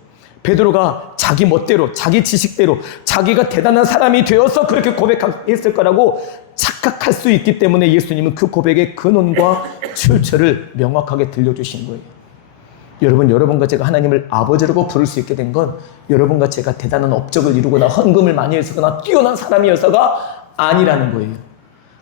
베드로가 자기 멋대로 자기 지식대로 자기가 대단한 사람이 되어서 그렇게 고백했을 거라고 착각할 수 있기 때문에 예수님은 그 고백의 근원과 출처를 명확하게 들려주신 거예요. 여러분과 제가 하나님을 아버지라고 부를 수 있게 된 건 여러분과 제가 대단한 업적을 이루거나 헌금을 많이 했거나 뛰어난 사람이어서가 아니라는 거예요.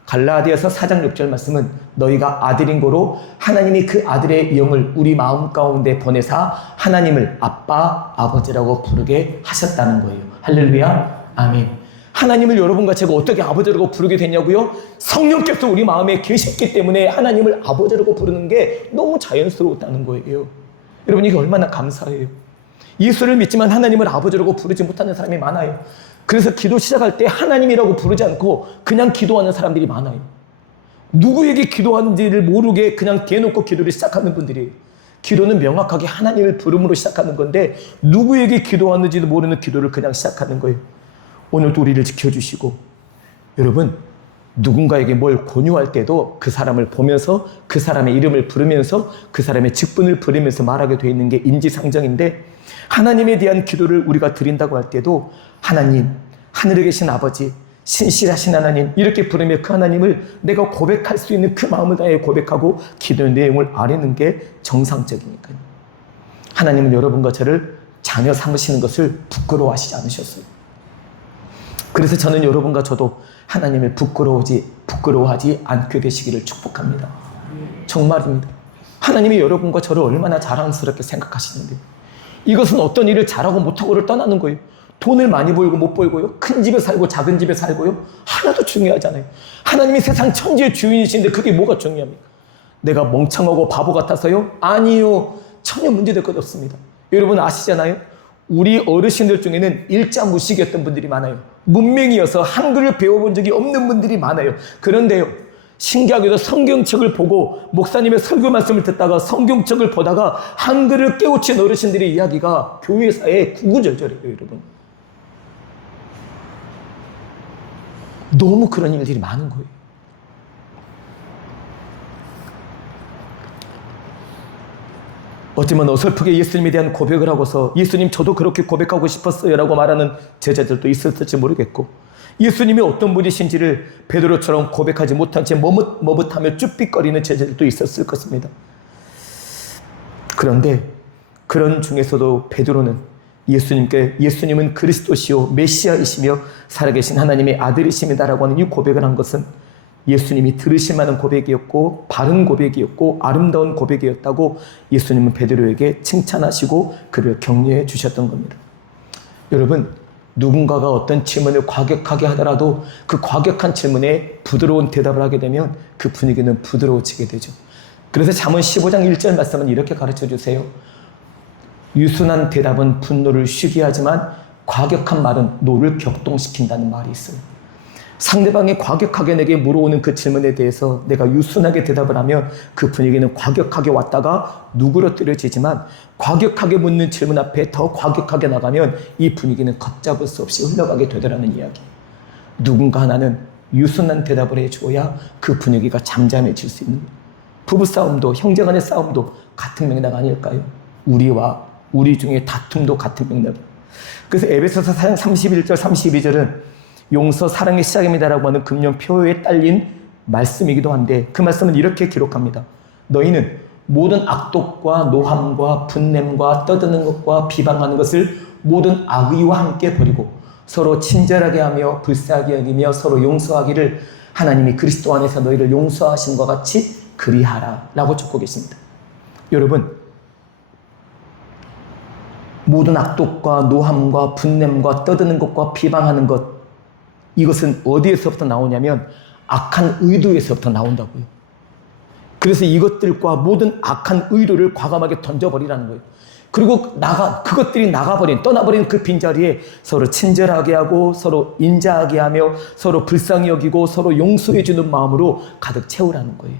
갈라디아서 4장 6절 말씀은 너희가 아들인 고로 하나님이 그 아들의 영을 우리 마음 가운데 보내사 하나님을 아빠, 아버지라고 부르게 하셨다는 거예요. 할렐루야, 아멘. 하나님을 여러분과 제가 어떻게 아버지라고 부르게 됐냐고요? 성령께서 우리 마음에 계셨기 때문에 하나님을 아버지라고 부르는 게 너무 자연스러웠다는 거예요. 여러분, 이게 얼마나 감사해요. 예수를 믿지만 하나님을 아버지라고 부르지 못하는 사람이 많아요. 그래서 기도 시작할 때 하나님이라고 부르지 않고 그냥 기도하는 사람들이 많아요. 누구에게 기도하는지를 모르게 그냥 대놓고 기도를 시작하는 분들이에요. 기도는 명확하게 하나님을 부름으로 시작하는 건데 누구에게 기도하는지도 모르는 기도를 그냥 시작하는 거예요. 오늘도 우리를 지켜주시고, 여러분, 누군가에게 뭘 권유할 때도 그 사람을 보면서 그 사람의 이름을 부르면서 그 사람의 직분을 부르면서 말하게 되어 있는 게 인지상정인데, 하나님에 대한 기도를 우리가 드린다고 할 때도 하나님, 하늘에 계신 아버지, 신실하신 하나님 이렇게 부르며 그 하나님을 내가 고백할 수 있는 그 마음을 다해 고백하고 기도의 내용을 아뢰는 게 정상적이니까요. 하나님은 여러분과 저를 자녀 삼으시는 것을 부끄러워하시지 않으셨어요. 그래서 저는 여러분과 저도 하나님을 부끄러워하지 않게 되시기를 축복합니다. 정말입니다. 하나님이 여러분과 저를 얼마나 자랑스럽게 생각하시는데, 이것은 어떤 일을 잘하고 못하고를 떠나는 거예요. 돈을 많이 벌고 못 벌고요, 큰 집에 살고 작은 집에 살고요, 하나도 중요하잖아요. 하나님이 세상 천지의 주인이신데 그게 뭐가 중요합니까? 내가 멍청하고 바보 같아서요? 아니요, 전혀 문제될 것 없습니다. 여러분 아시잖아요? 우리 어르신들 중에는 일자무식이었던 분들이 많아요. 문맹이어서 한글을 배워본 적이 없는 분들이 많아요. 그런데요, 신기하게도 성경책을 보고 목사님의 설교 말씀을 듣다가 성경책을 보다가 한글을 깨우친 어르신들의 이야기가 교회사에 구구절절해요. 여러분, 너무 그런 일들이 많은 거예요. 어쩌면 어설프게 예수님에 대한 고백을 하고서 예수님 저도 그렇게 고백하고 싶었어요 라고 말하는 제자들도 있었을지 모르겠고, 예수님이 어떤 분이신지를 베드로처럼 고백하지 못한 채 머뭇머뭇하며 쭈삣거리는 제자들도 있었을 것입니다. 그런데 그런 중에서도 베드로는 예수님은 그리스도시요 메시아이시며 살아계신 하나님의 아들이십니다라고 하는 이 고백을 한 것은 예수님이 들으실 만한 고백이었고 바른 고백이었고 아름다운 고백이었다고 예수님은 베드로에게 칭찬하시고 그를 격려해 주셨던 겁니다. 여러분, 누군가가 어떤 질문을 과격하게 하더라도 그 과격한 질문에 부드러운 대답을 하게 되면 그 분위기는 부드러워지게 되죠. 그래서 잠언 15장 1절 말씀은 이렇게 가르쳐 주세요. 유순한 대답은 분노를 쉬게 하지만 과격한 말은 노를 격동시킨다는 말이 있어요. 상대방이 과격하게 내게 물어오는 그 질문에 대해서 내가 유순하게 대답을 하면 그 분위기는 과격하게 왔다가 누그러뜨려지지만, 과격하게 묻는 질문 앞에 더 과격하게 나가면 이 분위기는 걷잡을 수 없이 흘러가게 되더라는 이야기. 누군가 하나는 유순한 대답을 해줘야 그 분위기가 잠잠해질 수 있는 거예요. 부부싸움도 형제간의 싸움도 같은 맥락 아닐까요? 우리 중에 다툼도 같은 맥락이에요. 그래서 에베소서 4장 31절 32절은 용서 사랑의 시작입니다라고 하는 금년표에 딸린 말씀이기도 한데, 그 말씀은 이렇게 기록합니다. 너희는 모든 악독과 노함과 분냄과 떠드는 것과 비방하는 것을 모든 악의와 함께 버리고 서로 친절하게 하며 불쌍하게 여기며 서로 용서하기를 하나님이 그리스도 안에서 너희를 용서하신 것 같이 그리하라 라고 적고 계십니다. 여러분, 모든 악독과 노함과 분냄과 떠드는 것과 비방하는 것, 이것은 어디에서부터 나오냐면 악한 의도에서부터 나온다고요. 그래서 이것들과 모든 악한 의도를 과감하게 던져버리라는 거예요. 그리고 그것들이 떠나버린 그 빈자리에 서로 친절하게 하고 서로 인자하게 하며 서로 불쌍히 여기고 서로 용서해주는 마음으로 가득 채우라는 거예요.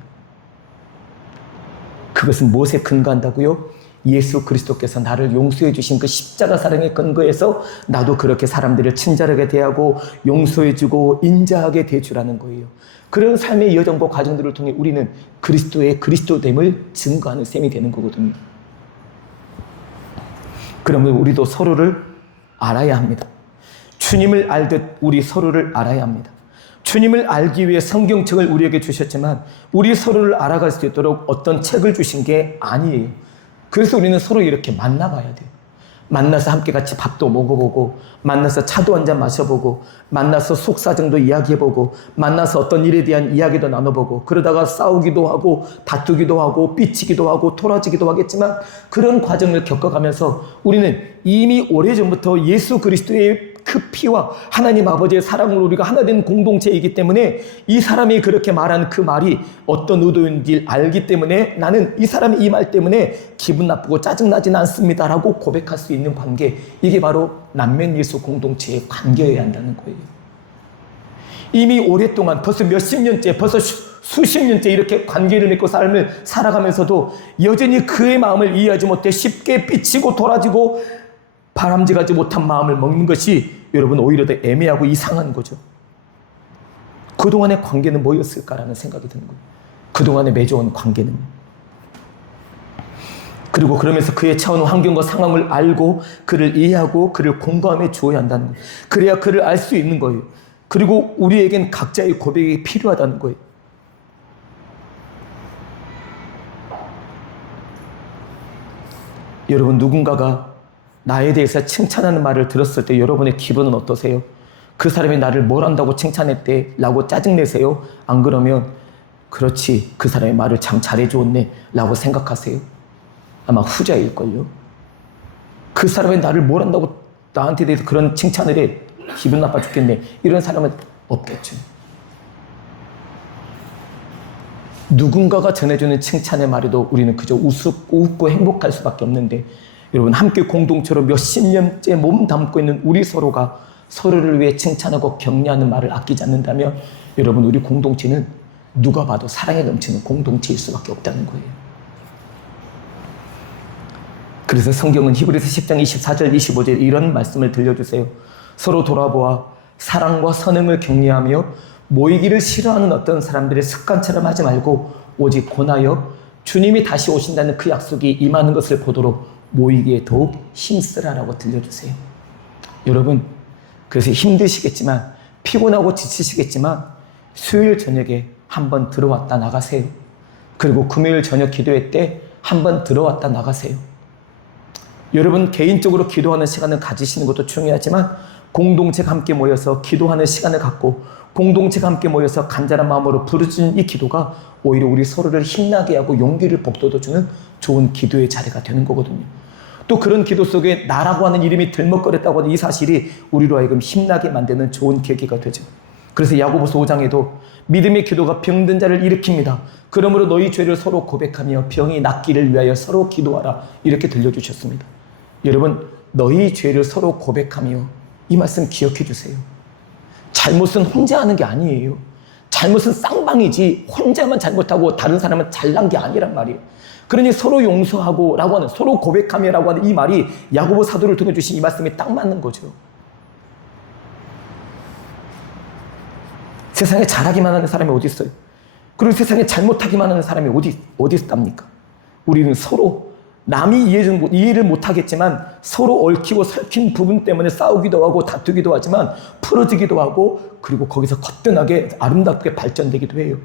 그것은 무엇에 근거한다고요? 예수 그리스도께서 나를 용서해 주신 그 십자가 사랑의 근거에서 나도 그렇게 사람들을 친절하게 대하고 용서해 주고 인자하게 대주라는 거예요. 그런 삶의 여정과 과정들을 통해 우리는 그리스도의 그리스도됨을 증거하는 셈이 되는 거거든요. 그러면 우리도 서로를 알아야 합니다. 주님을 알듯 우리 서로를 알아야 합니다. 주님을 알기 위해 성경책을 우리에게 주셨지만 우리 서로를 알아갈 수 있도록 어떤 책을 주신 게 아니에요. 그래서 우리는 서로 이렇게 만나봐야 돼요. 만나서 함께 같이 밥도 먹어보고, 만나서 차도 한잔 마셔보고, 만나서 속사정도 이야기해보고, 만나서 어떤 일에 대한 이야기도 나눠보고, 그러다가 싸우기도 하고 다투기도 하고 삐치기도 하고 토라지기도 하겠지만, 그런 과정을 겪어가면서 우리는 이미 오래전부터 예수 그리스도의 그 피와 하나님 아버지의 사랑으로 우리가 하나 된 공동체이기 때문에, 이 사람이 그렇게 말한 그 말이 어떤 의도인지 알기 때문에 나는 이 사람의 이 말 때문에 기분 나쁘고 짜증나지는 않습니다라고 고백할 수 있는 관계, 이게 바로 남면 예수 공동체의 관계여야 한다는 거예요. 이미 오랫동안 벌써 몇십 년째, 벌써 수십 년째 이렇게 관계를 맺고 삶을 살아가면서도 여전히 그의 마음을 이해하지 못해 쉽게 삐치고 돌아지고 바람직하지 못한 마음을 먹는 것이 여러분 오히려 더 애매하고 이상한 거죠. 그동안의 관계는 뭐였을까라는 생각이 드는 거예요. 그동안에 맺어온 관계는. 그리고 그러면서 그의 처한 환경과 상황을 알고 그를 이해하고 그를 공감해 주어야 한다는 거예요. 그래야 그를 알 수 있는 거예요. 그리고 우리에겐 각자의 고백이 필요하다는 거예요. 여러분, 누군가가 나에 대해서 칭찬하는 말을 들었을 때 여러분의 기분은 어떠세요? 그 사람이 나를 뭘 한다고 칭찬했대 라고 짜증내세요? 안 그러면 그렇지, 그 사람의 말을 참 잘해주었네 라고 생각하세요? 아마 후자일걸요. 그 사람이 나를 뭘 한다고 나한테 대해서 그런 칭찬을 해, 기분 나빠 죽겠네, 이런 사람은 없겠죠. 누군가가 전해주는 칭찬의 말에도 우리는 그저 웃고 행복할 수밖에 없는데, 여러분, 함께 공동체로 몇십 년째 몸 담고 있는 우리 서로가 서로를 위해 칭찬하고 격려하는 말을 아끼지 않는다면, 여러분, 우리 공동체는 누가 봐도 사랑에 넘치는 공동체일 수밖에 없다는 거예요. 그래서 성경은 히브리서 10장 24절 25절 이런 말씀을 들려주세요. 서로 돌아보아 사랑과 선행을 격려하며 모이기를 싫어하는 어떤 사람들의 습관처럼 하지 말고 오직 권하여 주님이 다시 오신다는 그 약속이 임하는 것을 보도록 모이기에 더욱 힘쓰라라고 들려주세요. 여러분, 그래서 힘드시겠지만, 피곤하고 지치시겠지만 수요일 저녁에 한번 들어왔다 나가세요. 그리고 금요일 저녁 기도회 때 한번 들어왔다 나가세요. 여러분, 개인적으로 기도하는 시간을 가지시는 것도 중요하지만 공동체가 함께 모여서 기도하는 시간을 갖고 공동체가 함께 모여서 간절한 마음으로 부르짖는 이 기도가 오히려 우리 서로를 힘나게 하고 용기를 북돋아주는 좋은 기도의 자리가 되는 거거든요. 또 그런 기도 속에 나라고 하는 이름이 들먹거렸다고 하는 이 사실이 우리로 하여금 힘나게 만드는 좋은 계기가 되죠. 그래서 야고보서 5장에도 믿음의 기도가 병든 자를 일으킵니다. 그러므로 너희 죄를 서로 고백하며 병이 낫기를 위하여 서로 기도하라, 이렇게 들려주셨습니다. 여러분, 너희 죄를 서로 고백하며, 이 말씀 기억해 주세요. 잘못은 혼자 하는 게 아니에요. 잘못은 쌍방이지 혼자만 잘못하고 다른 사람은 잘난 게 아니란 말이에요. 그러니 서로 용서하고 라고 하는, 서로 고백하며 라고 하는 이 말이 야고보 사도를 통해 주신 이 말씀이 딱 맞는 거죠. 세상에 잘하기만 하는 사람이 어디 있어요? 그리고 세상에 잘못하기만 하는 사람이 어디 있답니까? 우리는 서로 남이 이해를 못하겠지만 서로 얽히고 설킨 부분 때문에 싸우기도 하고 다투기도 하지만 풀어지기도 하고, 그리고 거기서 거뜬하게 아름답게 발전되기도 해요.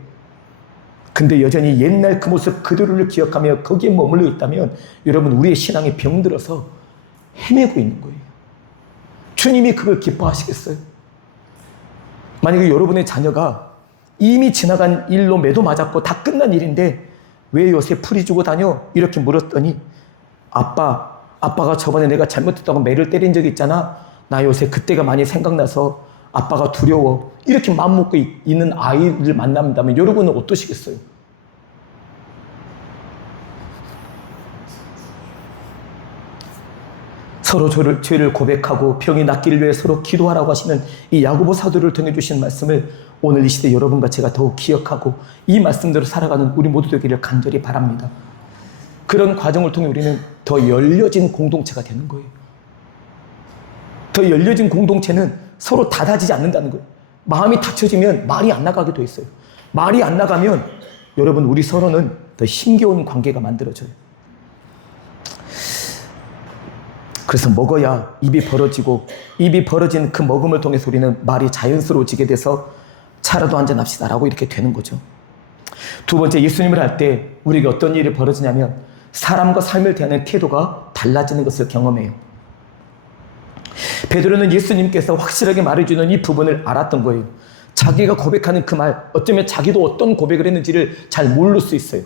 근데 여전히 옛날 그 모습 그대로를 기억하며 거기에 머물러 있다면 여러분, 우리의 신앙이 병들어서 헤매고 있는 거예요. 주님이 그걸 기뻐하시겠어요? 만약에 여러분의 자녀가 이미 지나간 일로 매도 맞았고 다 끝난 일인데 왜 요새 풀이 주고 다녀? 이렇게 물었더니, 아빠가 저번에 내가 잘못했다고 매를 때린 적이 있잖아. 나 요새 그때가 많이 생각나서 아빠가 두려워. 이렇게 마음 먹고 있는 아이를 만난다면 여러분은 어떠시겠어요? 서로 죄를 고백하고 병이 낫기를 위해 서로 기도하라고 하시는 이 야고보 사도를 통해 주신 말씀을 오늘 이 시대 여러분과 제가 더욱 기억하고 이 말씀대로 살아가는 우리 모두 되기를 간절히 바랍니다. 그런 과정을 통해 우리는 더 열려진 공동체가 되는 거예요. 더 열려진 공동체는 서로 닫아지지 않는다는 거예요. 마음이 닫혀지면 말이 안 나가게 돼 있어요. 말이 안 나가면 여러분, 우리 서로는 더 힘겨운 관계가 만들어져요. 그래서 먹어야 입이 벌어지고, 입이 벌어진 그 먹음을 통해서 우리는 말이 자연스러워지게 돼서 차라도 한잔합시다라고 이렇게 되는 거죠. 두 번째, 예수님을 할 때 우리에게 어떤 일이 벌어지냐면 사람과 삶을 대하는 태도가 달라지는 것을 경험해요. 베드로는 예수님께서 확실하게 말해주는 이 부분을 알았던 거예요. 자기가 고백하는 그 말, 어쩌면 자기도 어떤 고백을 했는지를 잘 모를 수 있어요.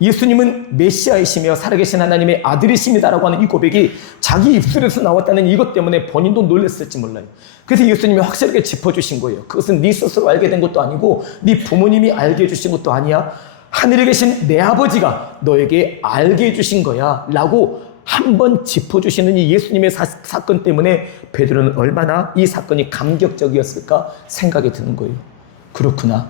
예수님은 메시아이시며 살아계신 하나님의 아들이십니다라고 하는 이 고백이 자기 입술에서 나왔다는 이것 때문에 본인도 놀랐을지 몰라요. 그래서 예수님이 확실하게 짚어주신 거예요. 그것은 네 스스로 알게 된 것도 아니고 네 부모님이 알게 해주신 것도 아니야. 하늘에 계신 내 아버지가 너에게 알게 해주신 거야 라고 한번 짚어주시는 이 예수님의 사건 때문에 베드로는 얼마나 이 사건이 감격적이었을까 생각이 드는 거예요. 그렇구나.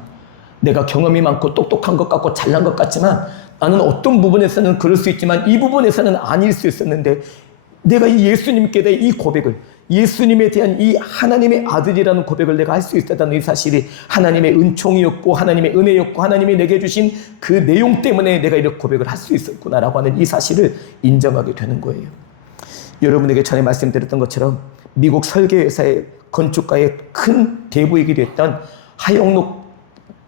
내가 경험이 많고 똑똑한 것 같고 잘난 것 같지만 나는 어떤 부분에서는 그럴 수 있지만 이 부분에서는 아닐 수 있었는데 내가 이 예수님께 대해 이 고백을, 예수님에 대한 이 하나님의 아들이라는 고백을 내가 할 수 있었다는 이 사실이 하나님의 은총이었고 하나님의 은혜였고 하나님이 내게 주신 그 내용 때문에 내가 이렇게 고백을 할 수 있었구나라고 하는 이 사실을 인정하게 되는 거예요. 여러분에게 전에 말씀드렸던 것처럼 미국 설계회사의 건축가의 큰 대부이기도 했던 하영록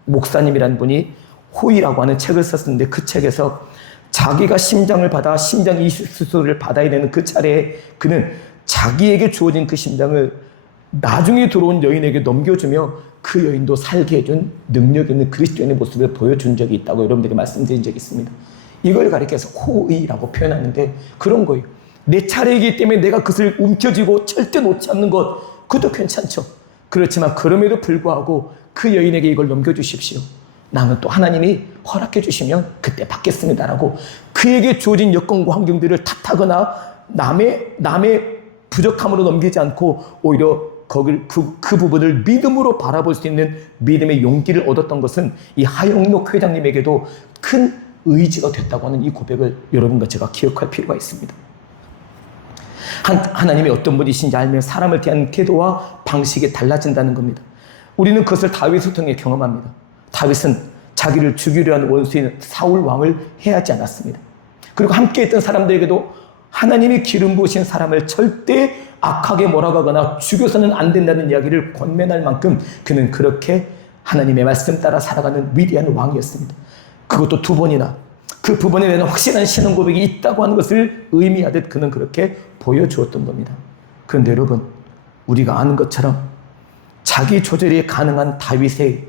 목사님이라는 분이 호의라고 하는 책을 썼는데 그 책에서 자기가 심장을 받아 심장 이식 수술을 받아야 되는 그 차례에 그는 자기에게 주어진 그 심장을 나중에 들어온 여인에게 넘겨주며 그 여인도 살게 해준 능력 있는 그리스도인의 모습을 보여준 적이 있다고 여러분들에게 말씀드린 적이 있습니다. 이걸 가리켜서 호의라고 표현하는데 그런 거예요. 내 차례이기 때문에 내가 그것을 움켜쥐고 절대 놓지 않는 것, 그것도 괜찮죠. 그렇지만 그럼에도 불구하고 그 여인에게 이걸 넘겨주십시오. 나는 또 하나님이 허락해 주시면 그때 받겠습니다라고 그에게 주어진 여건과 환경들을 탓하거나 남의 부족함으로 넘기지 않고 오히려 그 부분을 믿음으로 바라볼 수 있는 믿음의 용기를 얻었던 것은 이 하영록 회장님에게도 큰 의지가 됐다고 하는 이 고백을 여러분과 제가 기억할 필요가 있습니다. 하나님이 어떤 분이신지 알면 사람을 대한 태도와 방식이 달라진다는 겁니다. 우리는 그것을 다윗을 통해 경험합니다. 다윗은 자기를 죽이려 하는 원수인 사울 왕을 해하지 않았습니다. 그리고 함께 했던 사람들에게도 하나님이 기름 부으신 사람을 절대 악하게 몰아가거나 죽여서는 안 된다는 이야기를 권면할 만큼 그는 그렇게 하나님의 말씀 따라 살아가는 위대한 왕이었습니다. 그것도 2번이나 그 부분에 대한 확실한 신앙 고백이 있다고 하는 것을 의미하듯 그는 그렇게 보여주었던 겁니다. 그런데 여러분, 우리가 아는 것처럼 자기 조절이 가능한 다윗의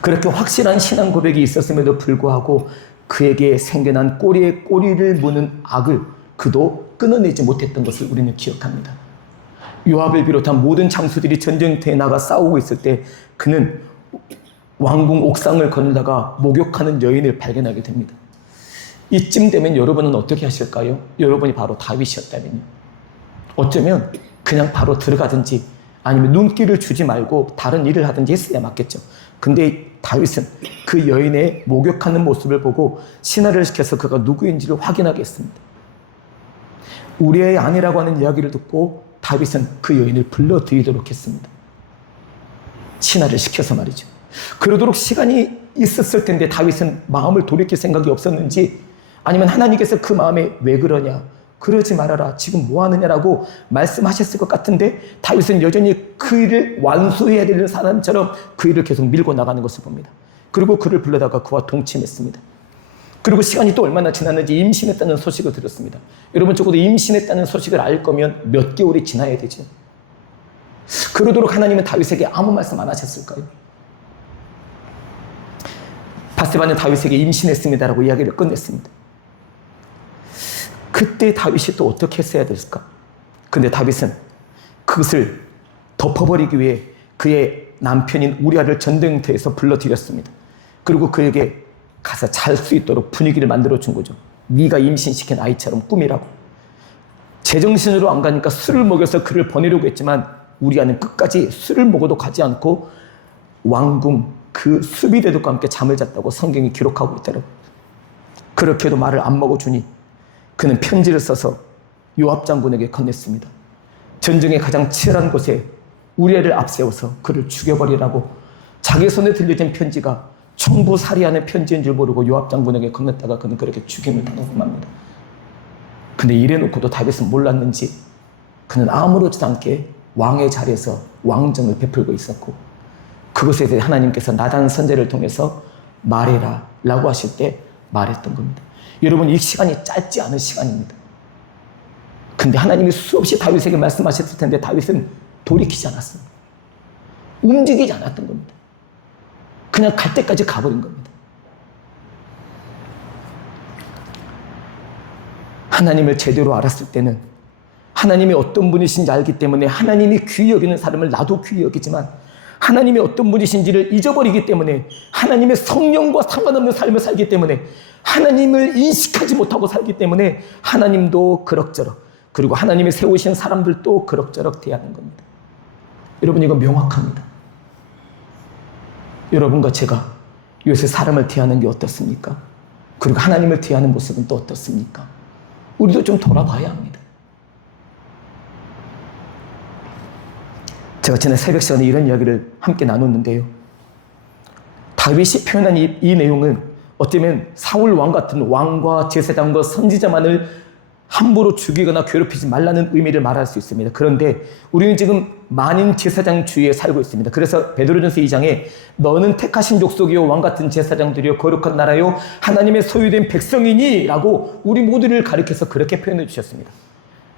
그렇게 확실한 신앙 고백이 있었음에도 불구하고 그에게 생겨난 꼬리에 꼬리를 무는 악을 그도 끊어내지 못했던 것을 우리는 기억합니다. 요압을 비롯한 모든 장수들이 전쟁터에 나가 싸우고 있을 때 그는 왕궁 옥상을 거닐다가 목욕하는 여인을 발견하게 됩니다. 이쯤 되면 여러분은 어떻게 하실까요? 여러분이 바로 다윗이었다면요. 어쩌면 그냥 바로 들어가든지 아니면 눈길을 주지 말고 다른 일을 하든지 했어야 맞겠죠. 근데 다윗은 그 여인의 목욕하는 모습을 보고 신하를 시켜서 그가 누구인지를 확인하게 했습니다. 우리의 아내라고 하는 이야기를 듣고 다윗은 그 여인을 불러들이도록 했습니다. 신하를 시켜서 말이죠. 그러도록 시간이 있었을 텐데 다윗은 마음을 돌이킬 생각이 없었는지 아니면 하나님께서 그 마음에 왜 그러냐, 그러지 말아라, 지금 뭐 하느냐라고 말씀하셨을 것 같은데 다윗은 여전히 그 일을 완수해야 되는 사람처럼 그 일을 계속 밀고 나가는 것을 봅니다. 그리고 그를 불러다가 그와 동침했습니다. 그리고 시간이 또 얼마나 지났는지 임신했다는 소식을 들었습니다. 여러분, 적어도 임신했다는 소식을 알 거면 몇 개월이 지나야 되죠. 그러도록 하나님은 다윗에게 아무 말씀 안 하셨을까요? 바세바는 다윗에게 임신했습니다라고 이야기를 끝냈습니다. 그때 다윗이 또 어떻게 했어야 됐을까? 근데 다윗은 그것을 덮어버리기 위해 그의 남편인 우리아를 전쟁터에서 불러들였습니다. 그리고 그에게 가서 잘 수 있도록 분위기를 만들어준 거죠. 네가 임신시킨 아이처럼 꾸미라고. 제정신으로 안 가니까 술을 먹여서 그를 보내려고 했지만 우리아는 끝까지 술을 먹어도 가지 않고 왕궁 그 수비대들과 함께 잠을 잤다고 성경이 기록하고 있더라고요. 그렇게도 말을 안 먹어주니 그는 편지를 써서 요압 장군에게 건넸습니다. 전쟁의 가장 치열한 곳에 우리아를 앞세워서 그를 죽여버리라고. 자기 손에 들려진 편지가 총부살이하는 편지인 줄 모르고 요압 장군에게 건넸다가 그는 그렇게 죽임을 당하고 맙니다. 근데 이래놓고도 다윗은 몰랐는지 그는 아무렇지도 않게 왕의 자리에서 왕정을 베풀고 있었고 그것에 대해 하나님께서 나단 선지자를 통해서 말해라 라고 하실 때 말했던 겁니다. 여러분, 이 시간이 짧지 않은 시간입니다. 근데 하나님이 수없이 다윗에게 말씀하셨을 텐데 다윗은 돌이키지 않았습니다. 움직이지 않았던 겁니다. 그냥 갈 때까지 가버린 겁니다. 하나님을 제대로 알았을 때는 하나님이 어떤 분이신지 알기 때문에 하나님이 귀히 여기는 사람을 나도 귀히 여기지만 하나님이 어떤 분이신지를 잊어버리기 때문에 하나님의 성령과 상관없는 삶을 살기 때문에 하나님을 인식하지 못하고 살기 때문에 하나님도 그럭저럭 그리고 하나님이 세우신 사람들도 그럭저럭 대하는 겁니다. 여러분 이거 명확합니다. 여러분과 제가 요새 사람을 대하는 게 어떻습니까? 그리고 하나님을 대하는 모습은 또 어떻습니까? 우리도 좀 돌아봐야 합니다. 제가 지난 새벽 시간에 이런 이야기를 함께 나눴는데요. 다윗이 표현한 이 내용은 어쩌면 사울 왕 같은 왕과 제사장과 선지자만을 함부로 죽이거나 괴롭히지 말라는 의미를 말할 수 있습니다. 그런데 우리는 지금 만인 제사장 주의에 살고 있습니다. 그래서 베드로전서 2장에 너는 택하신 족속이요 왕 같은 제사장들이요 거룩한 나라요 하나님의 소유된 백성이니 라고 우리 모두를 가리켜서 그렇게 표현해 주셨습니다.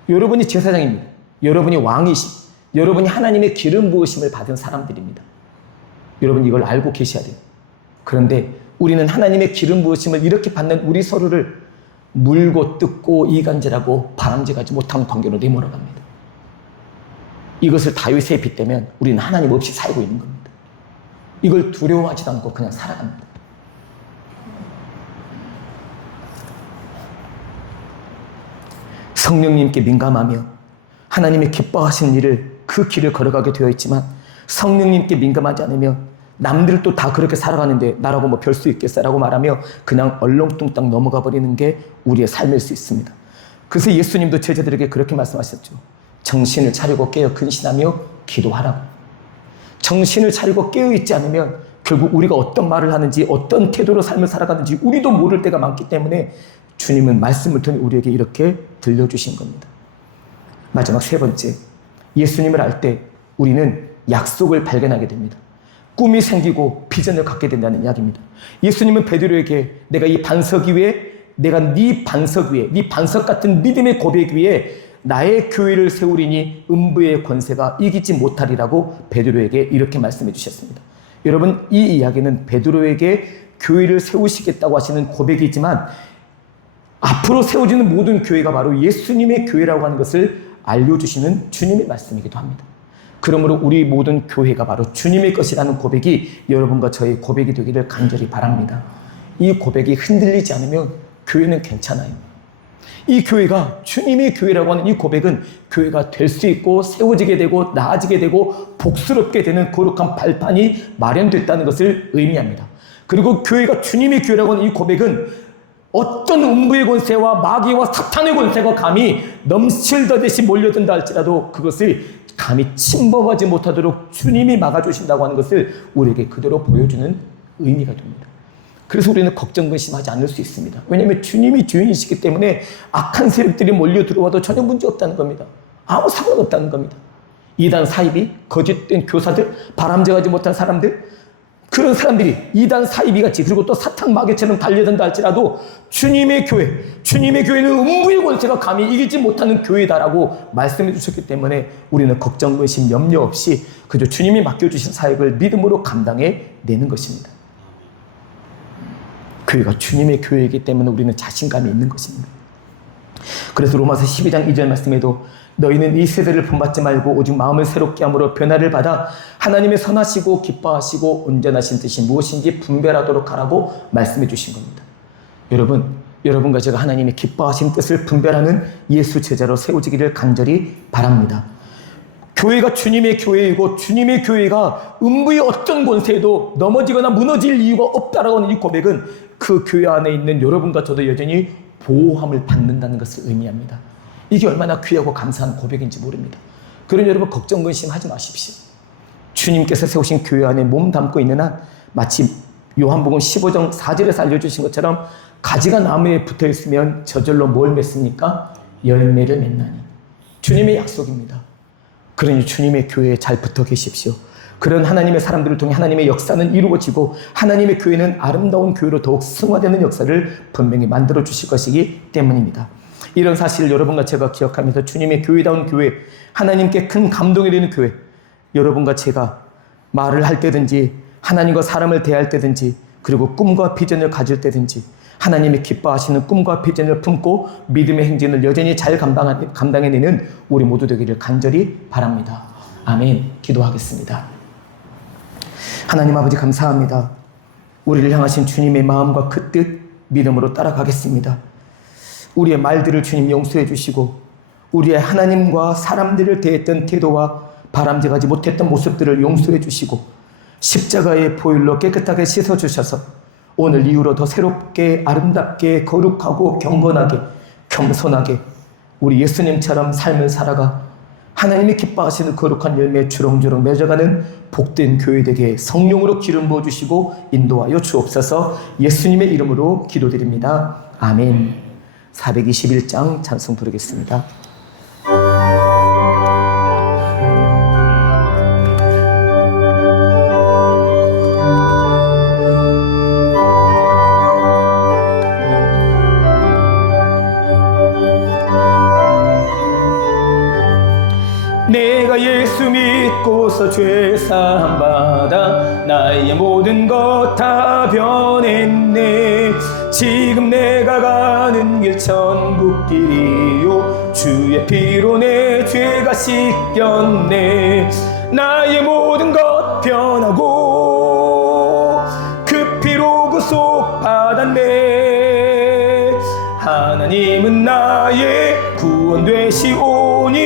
여러분이 제사장입니다. 여러분이 왕이십니다. 여러분이 하나님의 기름 부으심을 받은 사람들입니다. 여러분 이걸 알고 계셔야 돼요. 그런데 우리는 하나님의 기름 부으심을 이렇게 받는 우리 서로를 물고 뜯고 이간질하고 바람직하지 못한 관계로 내몰아갑니다. 이것을 다윗에 빗대면 우리는 하나님 없이 살고 있는 겁니다. 이걸 두려워하지도 않고 그냥 살아갑니다. 성령님께 민감하며 하나님의 기뻐하시는 일을 그 길을 걸어가게 되어 있지만 성령님께 민감하지 않으면 남들도 다 그렇게 살아가는데 나라고 뭐 별 수 있겠어라고 말하며 그냥 얼렁뚱땅 넘어가 버리는 게 우리의 삶일 수 있습니다. 그래서 예수님도 제자들에게 그렇게 말씀하셨죠. 정신을 차리고 깨어 근신하며 기도하라고. 정신을 차리고 깨어 있지 않으면 결국 우리가 어떤 말을 하는지 어떤 태도로 삶을 살아가는지 우리도 모를 때가 많기 때문에 주님은 말씀을 통해 우리에게 이렇게 들려주신 겁니다. 마지막 세 번째, 예수님을 알 때 우리는 약속을 발견하게 됩니다. 꿈이 생기고 비전을 갖게 된다는 이야기입니다. 예수님은 베드로에게 내가 이 반석 위에 내가 네 반석 위에 네 반석 같은 믿음의 고백 위에 나의 교회를 세우리니 음부의 권세가 이기지 못하리라고 베드로에게 이렇게 말씀해 주셨습니다. 여러분 이 이야기는 베드로에게 교회를 세우시겠다고 하시는 고백이지만 앞으로 세워지는 모든 교회가 바로 예수님의 교회라고 하는 것을 알려주시는 주님의 말씀이기도 합니다. 그러므로 우리 모든 교회가 바로 주님의 것이라는 고백이 여러분과 저의 고백이 되기를 간절히 바랍니다. 이 고백이 흔들리지 않으면 교회는 괜찮아요. 이 교회가 주님의 교회라고 하는 이 고백은 교회가 될 수 있고 세워지게 되고 나아지게 되고 복스럽게 되는 거룩한 발판이 마련됐다는 것을 의미합니다. 그리고 교회가 주님의 교회라고 하는 이 고백은 어떤 음부의 권세와 마귀와 사탄의 권세가 감히 넘실더듯이 몰려든다 할지라도 그것을 감히 침범하지 못하도록 주님이 막아주신다고 하는 것을 우리에게 그대로 보여주는 의미가 됩니다. 그래서 우리는 걱정 근심하지 않을 수 있습니다. 왜냐하면 주님이 주인이시기 때문에 악한 세력들이 몰려 들어와도 전혀 문제 없다는 겁니다. 아무 상관없다는 겁니다. 이단 사이비, 거짓된 교사들, 바람직하지 못한 사람들, 그런 사람들이 이단 사이비 같이 그리고 또 사탄 마귀처럼 달려든다 할지라도 주님의 교회는 음부의 권세가 감히 이기지 못하는 교회다라고 말씀해 주셨기 때문에 우리는 걱정, 의심, 염려 없이 그저 주님이 맡겨주신 사역을 믿음으로 감당해 내는 것입니다. 교회가 주님의 교회이기 때문에 우리는 자신감이 있는 것입니다. 그래서 로마서 12장 2절 말씀에도 너희는 이 세대를 본받지 말고 오직 마음을 새롭게 함으로 변화를 받아 하나님의 선하시고 기뻐하시고 온전하신 뜻이 무엇인지 분별하도록 하라고 말씀해 주신 겁니다. 여러분과 제가 하나님의 기뻐하신 뜻을 분별하는 예수 제자로 세워지기를 간절히 바랍니다. 교회가 주님의 교회이고 주님의 교회가 음부의 어떤 권세에도 넘어지거나 무너질 이유가 없다라고 하는 이 고백은 그 교회 안에 있는 여러분과 저도 여전히 보호함을 받는다는 것을 의미합니다. 이게 얼마나 귀하고 감사한 고백인지 모릅니다. 그러니 여러분 걱정 근심하지 마십시오. 주님께서 세우신 교회 안에 몸 담고 있는 한 마치 요한복음 15장 4절에서 알려주신 것처럼 가지가 나무에 붙어 있으면 저절로 뭘 맺습니까? 열매를 맺나니. 주님의 약속입니다. 그러니 주님의 교회에 잘 붙어 계십시오. 그런 하나님의 사람들을 통해 하나님의 역사는 이루어지고 하나님의 교회는 아름다운 교회로 더욱 승화되는 역사를 분명히 만들어 주실 것이기 때문입니다. 이런 사실을 여러분과 제가 기억하면서 주님의 교회다운 교회, 하나님께 큰 감동이 되는 교회, 여러분과 제가 말을 할 때든지 하나님과 사람을 대할 때든지 그리고 꿈과 비전을 가질 때든지 하나님이 기뻐하시는 꿈과 비전을 품고 믿음의 행진을 여전히 잘 감당해내는 우리 모두 되기를 간절히 바랍니다. 아멘. 기도하겠습니다. 하나님 아버지 감사합니다. 우리를 향하신 주님의 마음과 그 뜻 믿음으로 따라가겠습니다. 우리의 말들을 주님 용서해 주시고 우리의 하나님과 사람들을 대했던 태도와 바람직하지 못했던 모습들을 용서해 주시고 십자가의 보혈로 깨끗하게 씻어주셔서 오늘 이후로 더 새롭게 아름답게 거룩하고 경건하게 겸손하게 우리 예수님처럼 삶을 살아가 하나님이 기뻐하시는 거룩한 열매 주렁주렁 맺어가는 복된 교회 되게 성령으로 기름 부어주시고 인도하여 주옵소서. 예수님의 이름으로 기도드립니다. 아멘. 421장 찬송 부르겠습니다. 내가 예수 믿고서 죄 사함 받아 나의 모든 것 다 변했네. 지금 내가 가는 길 천국길이요 주의 피로 내 죄가 씻겼네. 나의 모든 것 변하고 그 피로 구속 받았네. 하나님은 나의 구원 되시오니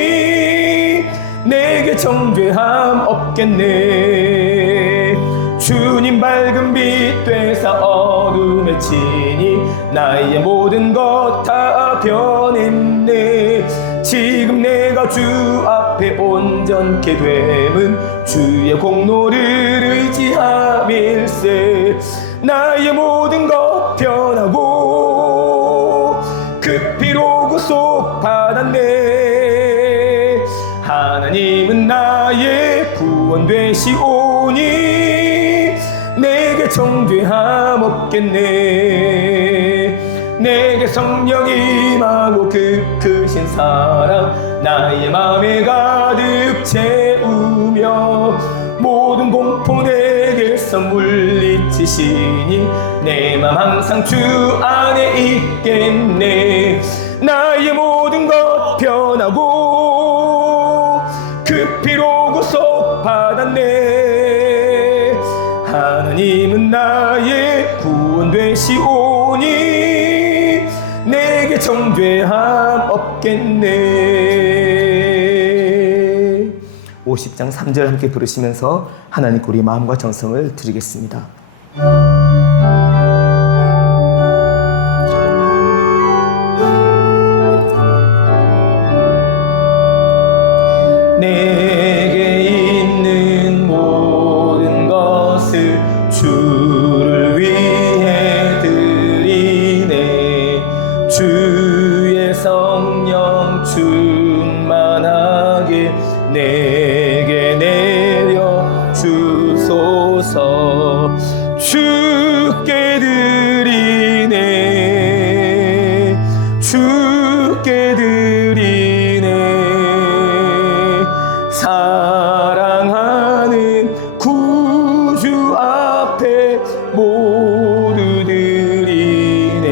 내게 정죄함 없겠네. 주님 밝은 빛 되사 어둠에 치니 나의 모든 것 다 변했네. 지금 내가 주 앞에 온전케 됨은 주의 공로를 의지함일세. 나의 모든 것 변하고 그 피로 구속 받았네. 하나님은 나의 구원 되시오니 내게 정죄함 없겠네. 내게 성령 임하고 그 크신 사랑 나의 마음에 가득 채우며 모든 공포 내게서 물리치시니 내 맘 항상 주 안에 있겠네. 나의 모든 것 변하고 그 피로 구속 받았네. 하나님은 나의 구원 되시오니 내게 정죄함 없겠네. 50장 3절 함께 부르시면서 하나님께 우리 마음과 정성을 드리겠습니다. 내게 있는 모든 것을 주를 위해 드리네. 주의 성령 충만하게 내게 내려 주소서. 주께 드리네. 주께 드리네. 사랑하는 구주 앞에 모두 드리네.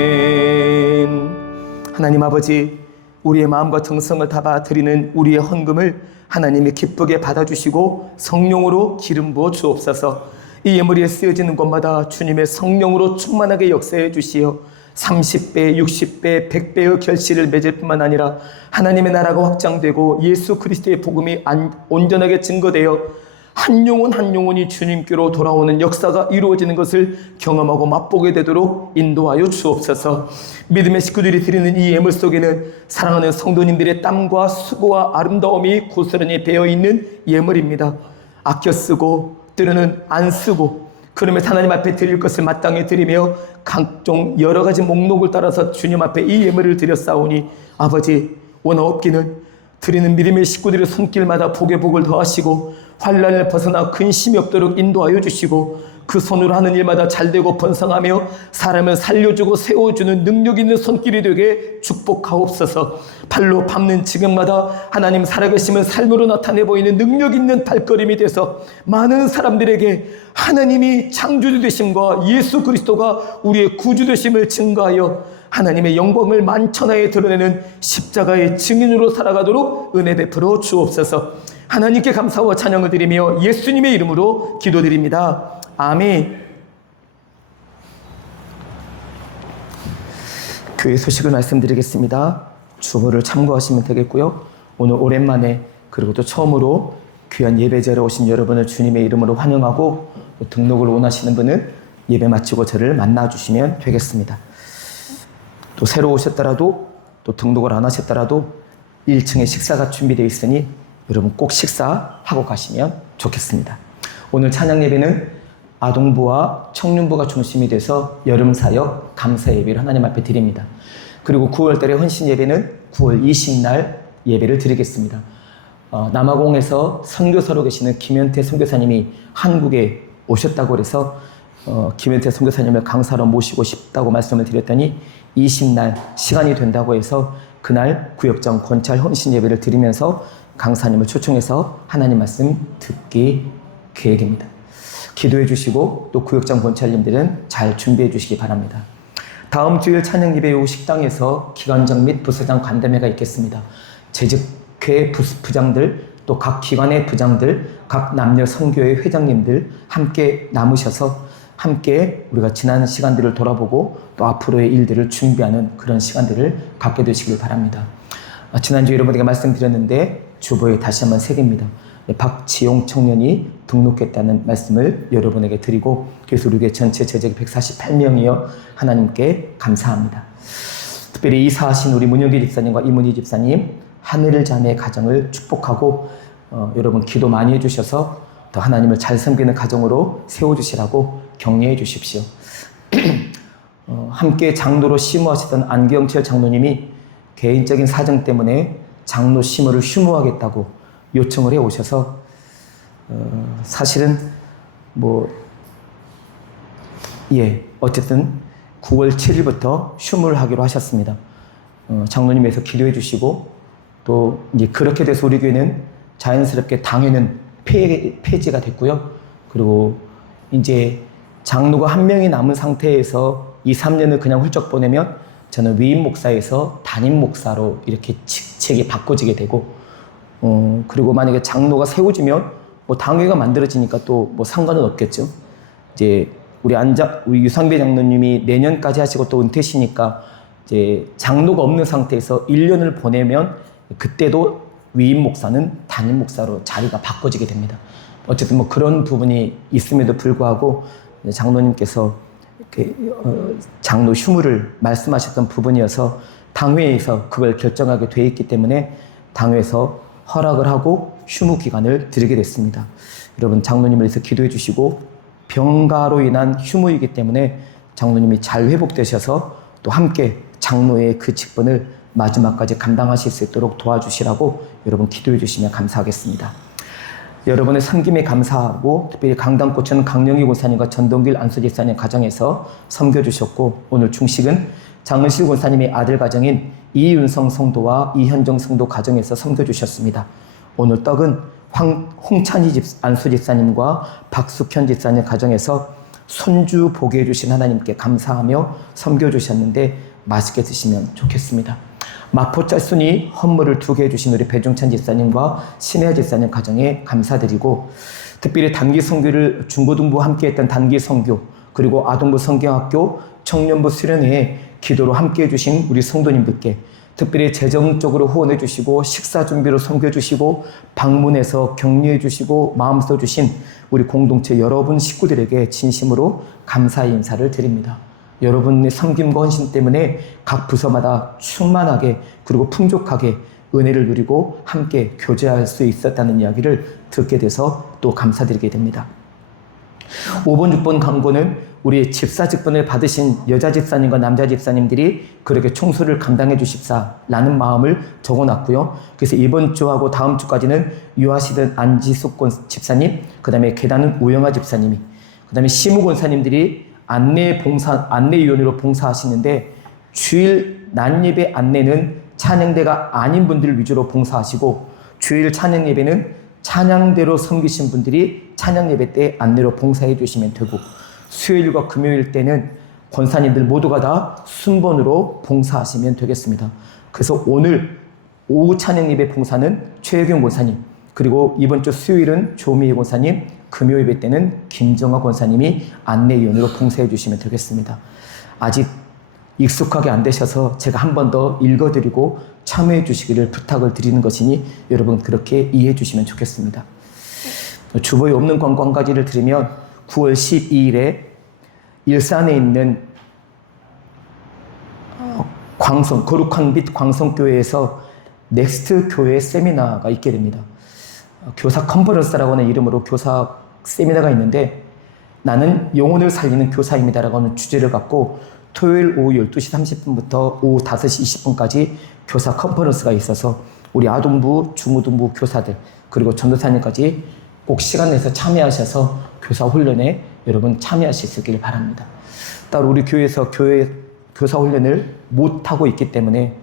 아멘. 하나님 아버지, 우리의 마음과 정성을 다 드리는 우리의 헌금을 하나님이 기쁘게 받아주시고 성령으로 기름 부어 주옵소서. 이 예물이 쓰여지는 곳마다 주님의 성령으로 충만하게 역사해 주시어 30배, 60배, 100배의 결실을 맺을 뿐만 아니라 하나님의 나라가 확장되고 예수 그리스도의 복음이 온전하게 증거되어 한 영혼 한 영혼이 주님께로 돌아오는 역사가 이루어지는 것을 경험하고 맛보게 되도록 인도하여 주옵소서. 믿음의 식구들이 드리는 이 예물 속에는 사랑하는 성도님들의 땀과 수고와 아름다움이 고스란히 배어있는 예물입니다. 아껴 쓰고 때로는 안 쓰고 그러면서 하나님 앞에 드릴 것을 마땅히 드리며 각종 여러 가지 목록을 따라서 주님 앞에 이 예물을 드렸사오니 아버지 원하옵기는 드리는 믿음의 식구들의 손길마다 복에 복을 더하시고 환난을 벗어나 근심이 없도록 인도하여 주시고 그 손으로 하는 일마다 잘되고 번성하며 사람을 살려주고 세워주는 능력 있는 손길이 되게 축복하옵소서. 발로 밟는 지경마다 하나님 살아계심을 삶으로 나타내 보이는 능력 있는 발걸음이 돼서 많은 사람들에게 하나님이 창조주 되심과 예수 그리스도가 우리의 구주 되심을 증거하여 하나님의 영광을 만천하에 드러내는 십자가의 증인으로 살아가도록 은혜 베풀어 주옵소서. 하나님께 감사와 찬양을 드리며 예수님의 이름으로 기도드립니다. 아멘. 교회 소식을 말씀드리겠습니다. 주보를 참고하시면 되겠고요. 오늘 오랜만에 그리고 또 처음으로 귀한 예배자로 오신 여러분을 주님의 이름으로 환영하고 등록을 원하시는 분은 예배 마치고 저를 만나주시면 되겠습니다. 또 새로 오셨더라도 또 등록을 안 하셨더라도 1층에 식사가 준비되어 있으니 여러분 꼭 식사하고 가시면 좋겠습니다. 오늘 찬양 예배는 아동부와 청년부가 중심이 돼서 여름사역 감사 예배를 하나님 앞에 드립니다. 그리고 9월달에 헌신 예배는 9월 20날 예배를 드리겠습니다. 남아공에서 선교사로 계시는 김현태 선교사님이 한국에 오셨다고 해서 김현태 선교사님을 강사로 모시고 싶다고 말씀을 드렸더니 20날 시간이 된다고 해서 그날 구역장 권찰 헌신 예배를 드리면서 강사님을 초청해서 하나님 말씀 듣기 계획입니다. 기도해 주시고 또 구역장 권찰님들은 잘 준비해 주시기 바랍니다. 다음 주일 찬양 예배 후 식당에서 기관장 및 부서장 간담회가 있겠습니다. 재직회 부장들 또 각 기관의 부장들, 각 남녀 선교회 회장님들 함께 남으셔서 함께 우리가 지난 시간들을 돌아보고 또 앞으로의 일들을 준비하는 그런 시간들을 갖게 되시길 바랍니다. 지난주에 여러분에게 말씀드렸는데 주보에 다시 한번 새깁니다. 박지용 청년이 등록했다는 말씀을 여러분에게 드리고 그래서 우리 교회 전체 재직이 148명이요 하나님께 감사합니다. 특별히 이사하신 우리 문영기 집사님과 이문희 집사님 하늘 자매 가정을 축복하고 여러분 기도 많이 해주셔서 더 하나님을 잘 섬기는 가정으로 세워주시라고 격려해 주십시오. 함께 장로로 심호하시던 안경철 장로님이 개인적인 사정 때문에 장로 심호를 휴무하겠다고 요청을 해 오셔서 사실은 어쨌든 9월 7일부터 휴무를 하기로 하셨습니다. 장로님께서 기도해 주시고 또 이제 그렇게 돼서 우리 교회는 자연스럽게 당회는 폐지가 됐고요. 그리고 이제 장로가 한 명이 남은 상태에서 2, 3년을 그냥 훌쩍 보내면 저는 위임 목사에서 담임 목사로 이렇게 직책이 바꿔지게 되고 그리고 만약에 장로가 세워지면 당회가 만들어지니까 또 상관은 없겠죠. 이제 우리 유상배 장로님이 내년까지 하시고 또 은퇴시니까 이제 장로가 없는 상태에서 1년을 보내면 그때도 위임 목사는 담임 목사로 자리가 바꿔지게 됩니다. 어쨌든 그런 부분이 있음에도 불구하고 장로님께서 이렇게 장로 휴무를 말씀하셨던 부분이어서 당회에서 그걸 결정하게 돼 있기 때문에 당회에서 허락을 하고 휴무 기간을 드리게 됐습니다. 여러분 장로님을 위해서 기도해 주시고 병가로 인한 휴무이기 때문에 장로님이 잘 회복되셔서 또 함께 장로의 그 직분을 마지막까지 감당하실 수 있도록 도와주시라고 여러분 기도해 주시면 감사하겠습니다. 여러분의 섬김에 감사하고 특별히 강당꽃은 강영희 권사님과 전동길 안수집사님 가정에서 섬겨주셨고 오늘 중식은 장은실 권사님의 아들 가정인 이윤성 성도와 이현정 성도 가정에서 섬겨주셨습니다. 오늘 떡은 홍찬희 안수집사님과 박숙현 집사님 가정에서 손주 보게 해주신 하나님께 감사하며 섬겨주셨는데 맛있게 드시면 좋겠습니다. 마포짤순이 헌물을 2개 해주신 우리 배종찬 집사님과 신혜아 집사님 가정에 감사드리고 특별히 단기 선교를 중고등부 함께했던 단기 선교 그리고 아동부 성경학교 청년부 수련회에 기도로 함께 해주신 우리 성도님들께 특별히 재정적으로 후원해 주시고 식사 준비로 섬겨 주시고 방문해서 격려해 주시고 마음 써주신 우리 공동체 여러분 식구들에게 진심으로 감사의 인사를 드립니다. 여러분의 섬김과 헌신 때문에 각 부서마다 충만하게 그리고 풍족하게 은혜를 누리고 함께 교제할 수 있었다는 이야기를 듣게 돼서 또 감사드리게 됩니다. 5번, 6번 광고는 우리 집사 직분을 받으신 여자 집사님과 남자 집사님들이 그렇게 청소를 감당해 주십사라는 마음을 적어놨고요. 그래서 이번 주하고 다음 주까지는 유아시든 안지숙 집사님, 그 다음에 계단은 우영아 집사님이, 그 다음에 심우 권사님들이 안내위원으로 봉사하시는데 주일 낮예배 안내는 찬양대가 아닌 분들 위주로 봉사하시고 주일 찬양예배는 찬양대로 섬기신 분들이 찬양예배 때 안내로 봉사해 주시면 되고 수요일과 금요일 때는 권사님들 모두가 다 순번으로 봉사하시면 되겠습니다. 그래서 오늘 오후 찬양예배 봉사는 최혜경 권사님, 그리고 이번 주 수요일은 조미애 권사님, 금요 예배 때는 김정아 권사님이 안내위원으로 봉사해 주시면 되겠습니다. 아직 익숙하게 안 되셔서 제가 한 번 더 읽어드리고 참여해 주시기를 부탁을 드리는 것이니 여러분 그렇게 이해해 주시면 좋겠습니다. 주보에 없는 광고 한 가지를 드리면 9월 12일에 일산에 있는 거룩한 빛 광성교회에서 넥스트 교회 세미나가 있게 됩니다. 교사 컨퍼런스라고 하는 이름으로 교사 세미나가 있는데 나는 영혼을 살리는 교사입니다라고 하는 주제를 갖고 토요일 오후 12시 30분부터 오후 5시 20분까지 교사 컨퍼런스가 있어서 우리 아동부, 중고등부 교사들 그리고 전도사님까지 꼭 시간 내서 참여하셔서 교사 훈련에 여러분 참여하실 수 있기를 바랍니다. 따로 우리 교회에서 교사 훈련을 못하고 있기 때문에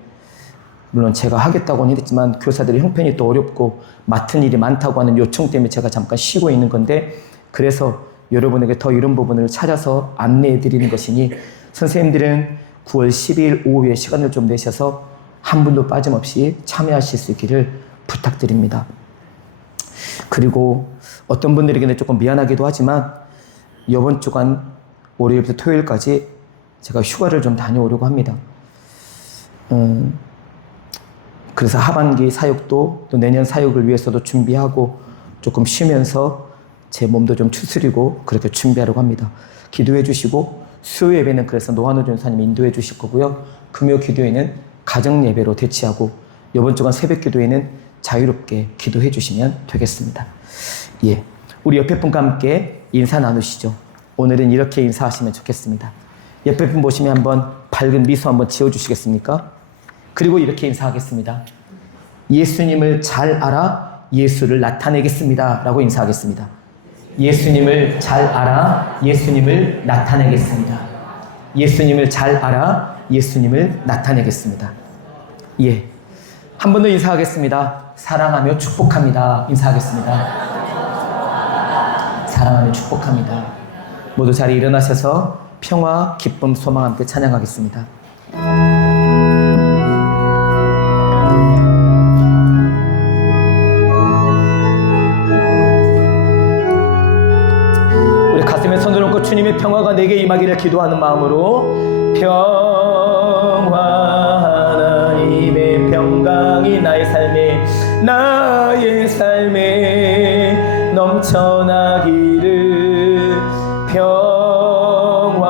물론 제가 하겠다고는 했지만 교사들의 형편이 또 어렵고 맡은 일이 많다고 하는 요청 때문에 제가 잠깐 쉬고 있는 건데 그래서 여러분에게 더 이런 부분을 찾아서 안내해 드리는 것이니 선생님들은 9월 12일 오후에 시간을 좀 내셔서 한 분도 빠짐없이 참여하실 수 있기를 부탁드립니다. 그리고 어떤 분들에게는 조금 미안하기도 하지만 이번 주간 월요일부터 토요일까지 제가 휴가를 좀 다녀오려고 합니다. 그래서 하반기 사역도 또 내년 사역을 위해서도 준비하고 조금 쉬면서 제 몸도 좀 추스리고 그렇게 준비하려고 합니다. 기도해 주시고 수요 예배는 그래서 노한호 전사님이 인도해 주실 거고요. 금요 기도회는 가정 예배로 대치하고 이번 주간 새벽 기도회는 자유롭게 기도해 주시면 되겠습니다. 예, 우리 옆에 분과 함께 인사 나누시죠. 오늘은 이렇게 인사하시면 좋겠습니다. 옆에 분 보시면 한번 밝은 미소 한번 지어주시겠습니까? 그리고 이렇게 인사하겠습니다. 예수님을 잘 알아 예수를 나타내겠습니다. 라고 인사하겠습니다. 예수님을 잘 알아 예수님을 나타내겠습니다. 예수님을 잘 알아 예수님을 나타내겠습니다. 예, 한 번 더 인사하겠습니다. 사랑하며 축복합니다. 인사하겠습니다. 사랑하며 축복합니다. 모두 자리에 일어나셔서 평화, 기쁨, 소망 함께 찬양하겠습니다. 우리 가슴에 손을 얹고 주님의 평화가 내게 임하기를 기도하는 마음으로 평화 하나님의 평강이 나의 삶에 넘쳐나기를 평화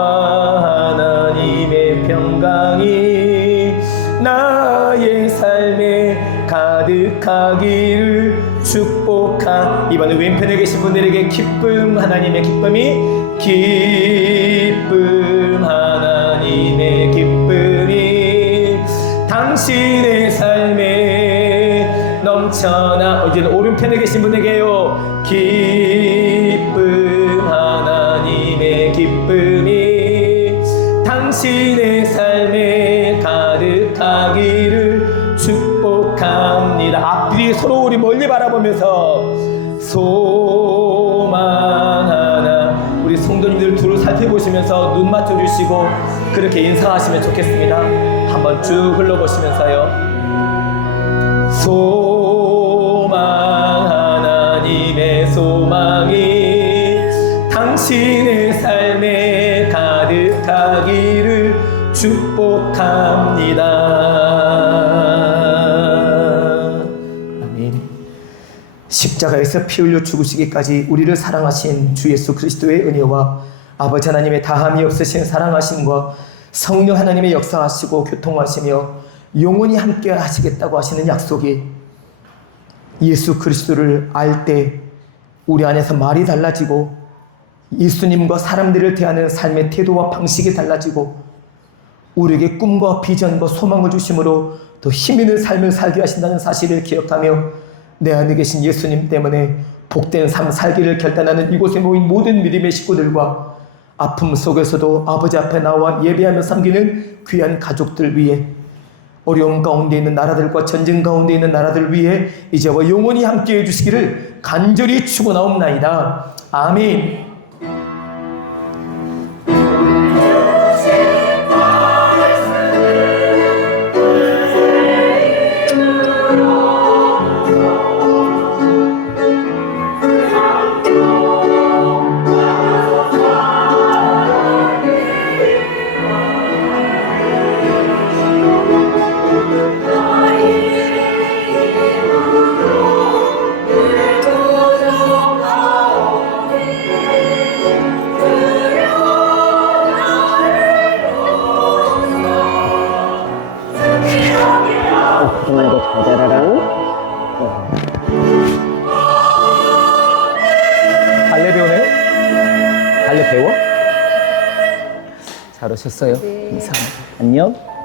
하나님의 평강이 나의 삶에 가득하기를 축복한 이번에 왼편에 계신 분들에게 기쁨 하나님의 기쁨 하나님의 기쁨이 당신의 삶에 넘쳐나 이제는 오른편에 계신 분에게요 기쁨 하나님의 기쁨이 당신의 삶에 가득하기를 축복합니다. 앞뒤 서로 우리 멀리 바라보면서 소망하나 우리 성도님들 둘을 살펴보시면서 눈 맞춰주시고 그렇게 인사하시면 좋겠습니다. 한번 쭉 흘러보시면서요. 소망 하나님의 소망이 당신의 삶에 가득하기를 축복합니다. 아멘. 십자가에서 피 흘려 죽으시기까지 우리를 사랑하신 주 예수 그리스도의 은혜와 아버지 하나님의 다함이 없으신 사랑하심과 성령 하나님의 역사하시고 교통하시며 영원히 함께 하시겠다고 하시는 약속이 예수 그리스도를 알 때 우리 안에서 말이 달라지고 예수님과 사람들을 대하는 삶의 태도와 방식이 달라지고 우리에게 꿈과 비전과 소망을 주심으로 더 힘있는 삶을 살게 하신다는 사실을 기억하며 내 안에 계신 예수님 때문에 복된 삶 살기를 결단하는 이곳에 모인 모든 믿음의 식구들과 아픔 속에서도 아버지 앞에 나와 예배하며 섬기는 귀한 가족들 위해 어려움 가운데 있는 나라들과 전쟁 가운데 있는 나라들 위해 이제와 영원히 함께해 주시기를 간절히 축원하옵나이다. 아멘. 정말로 잘 자라랑. 발레 배우네요? 발레 배워? 잘 오셨어요. 감사합니다. 안녕.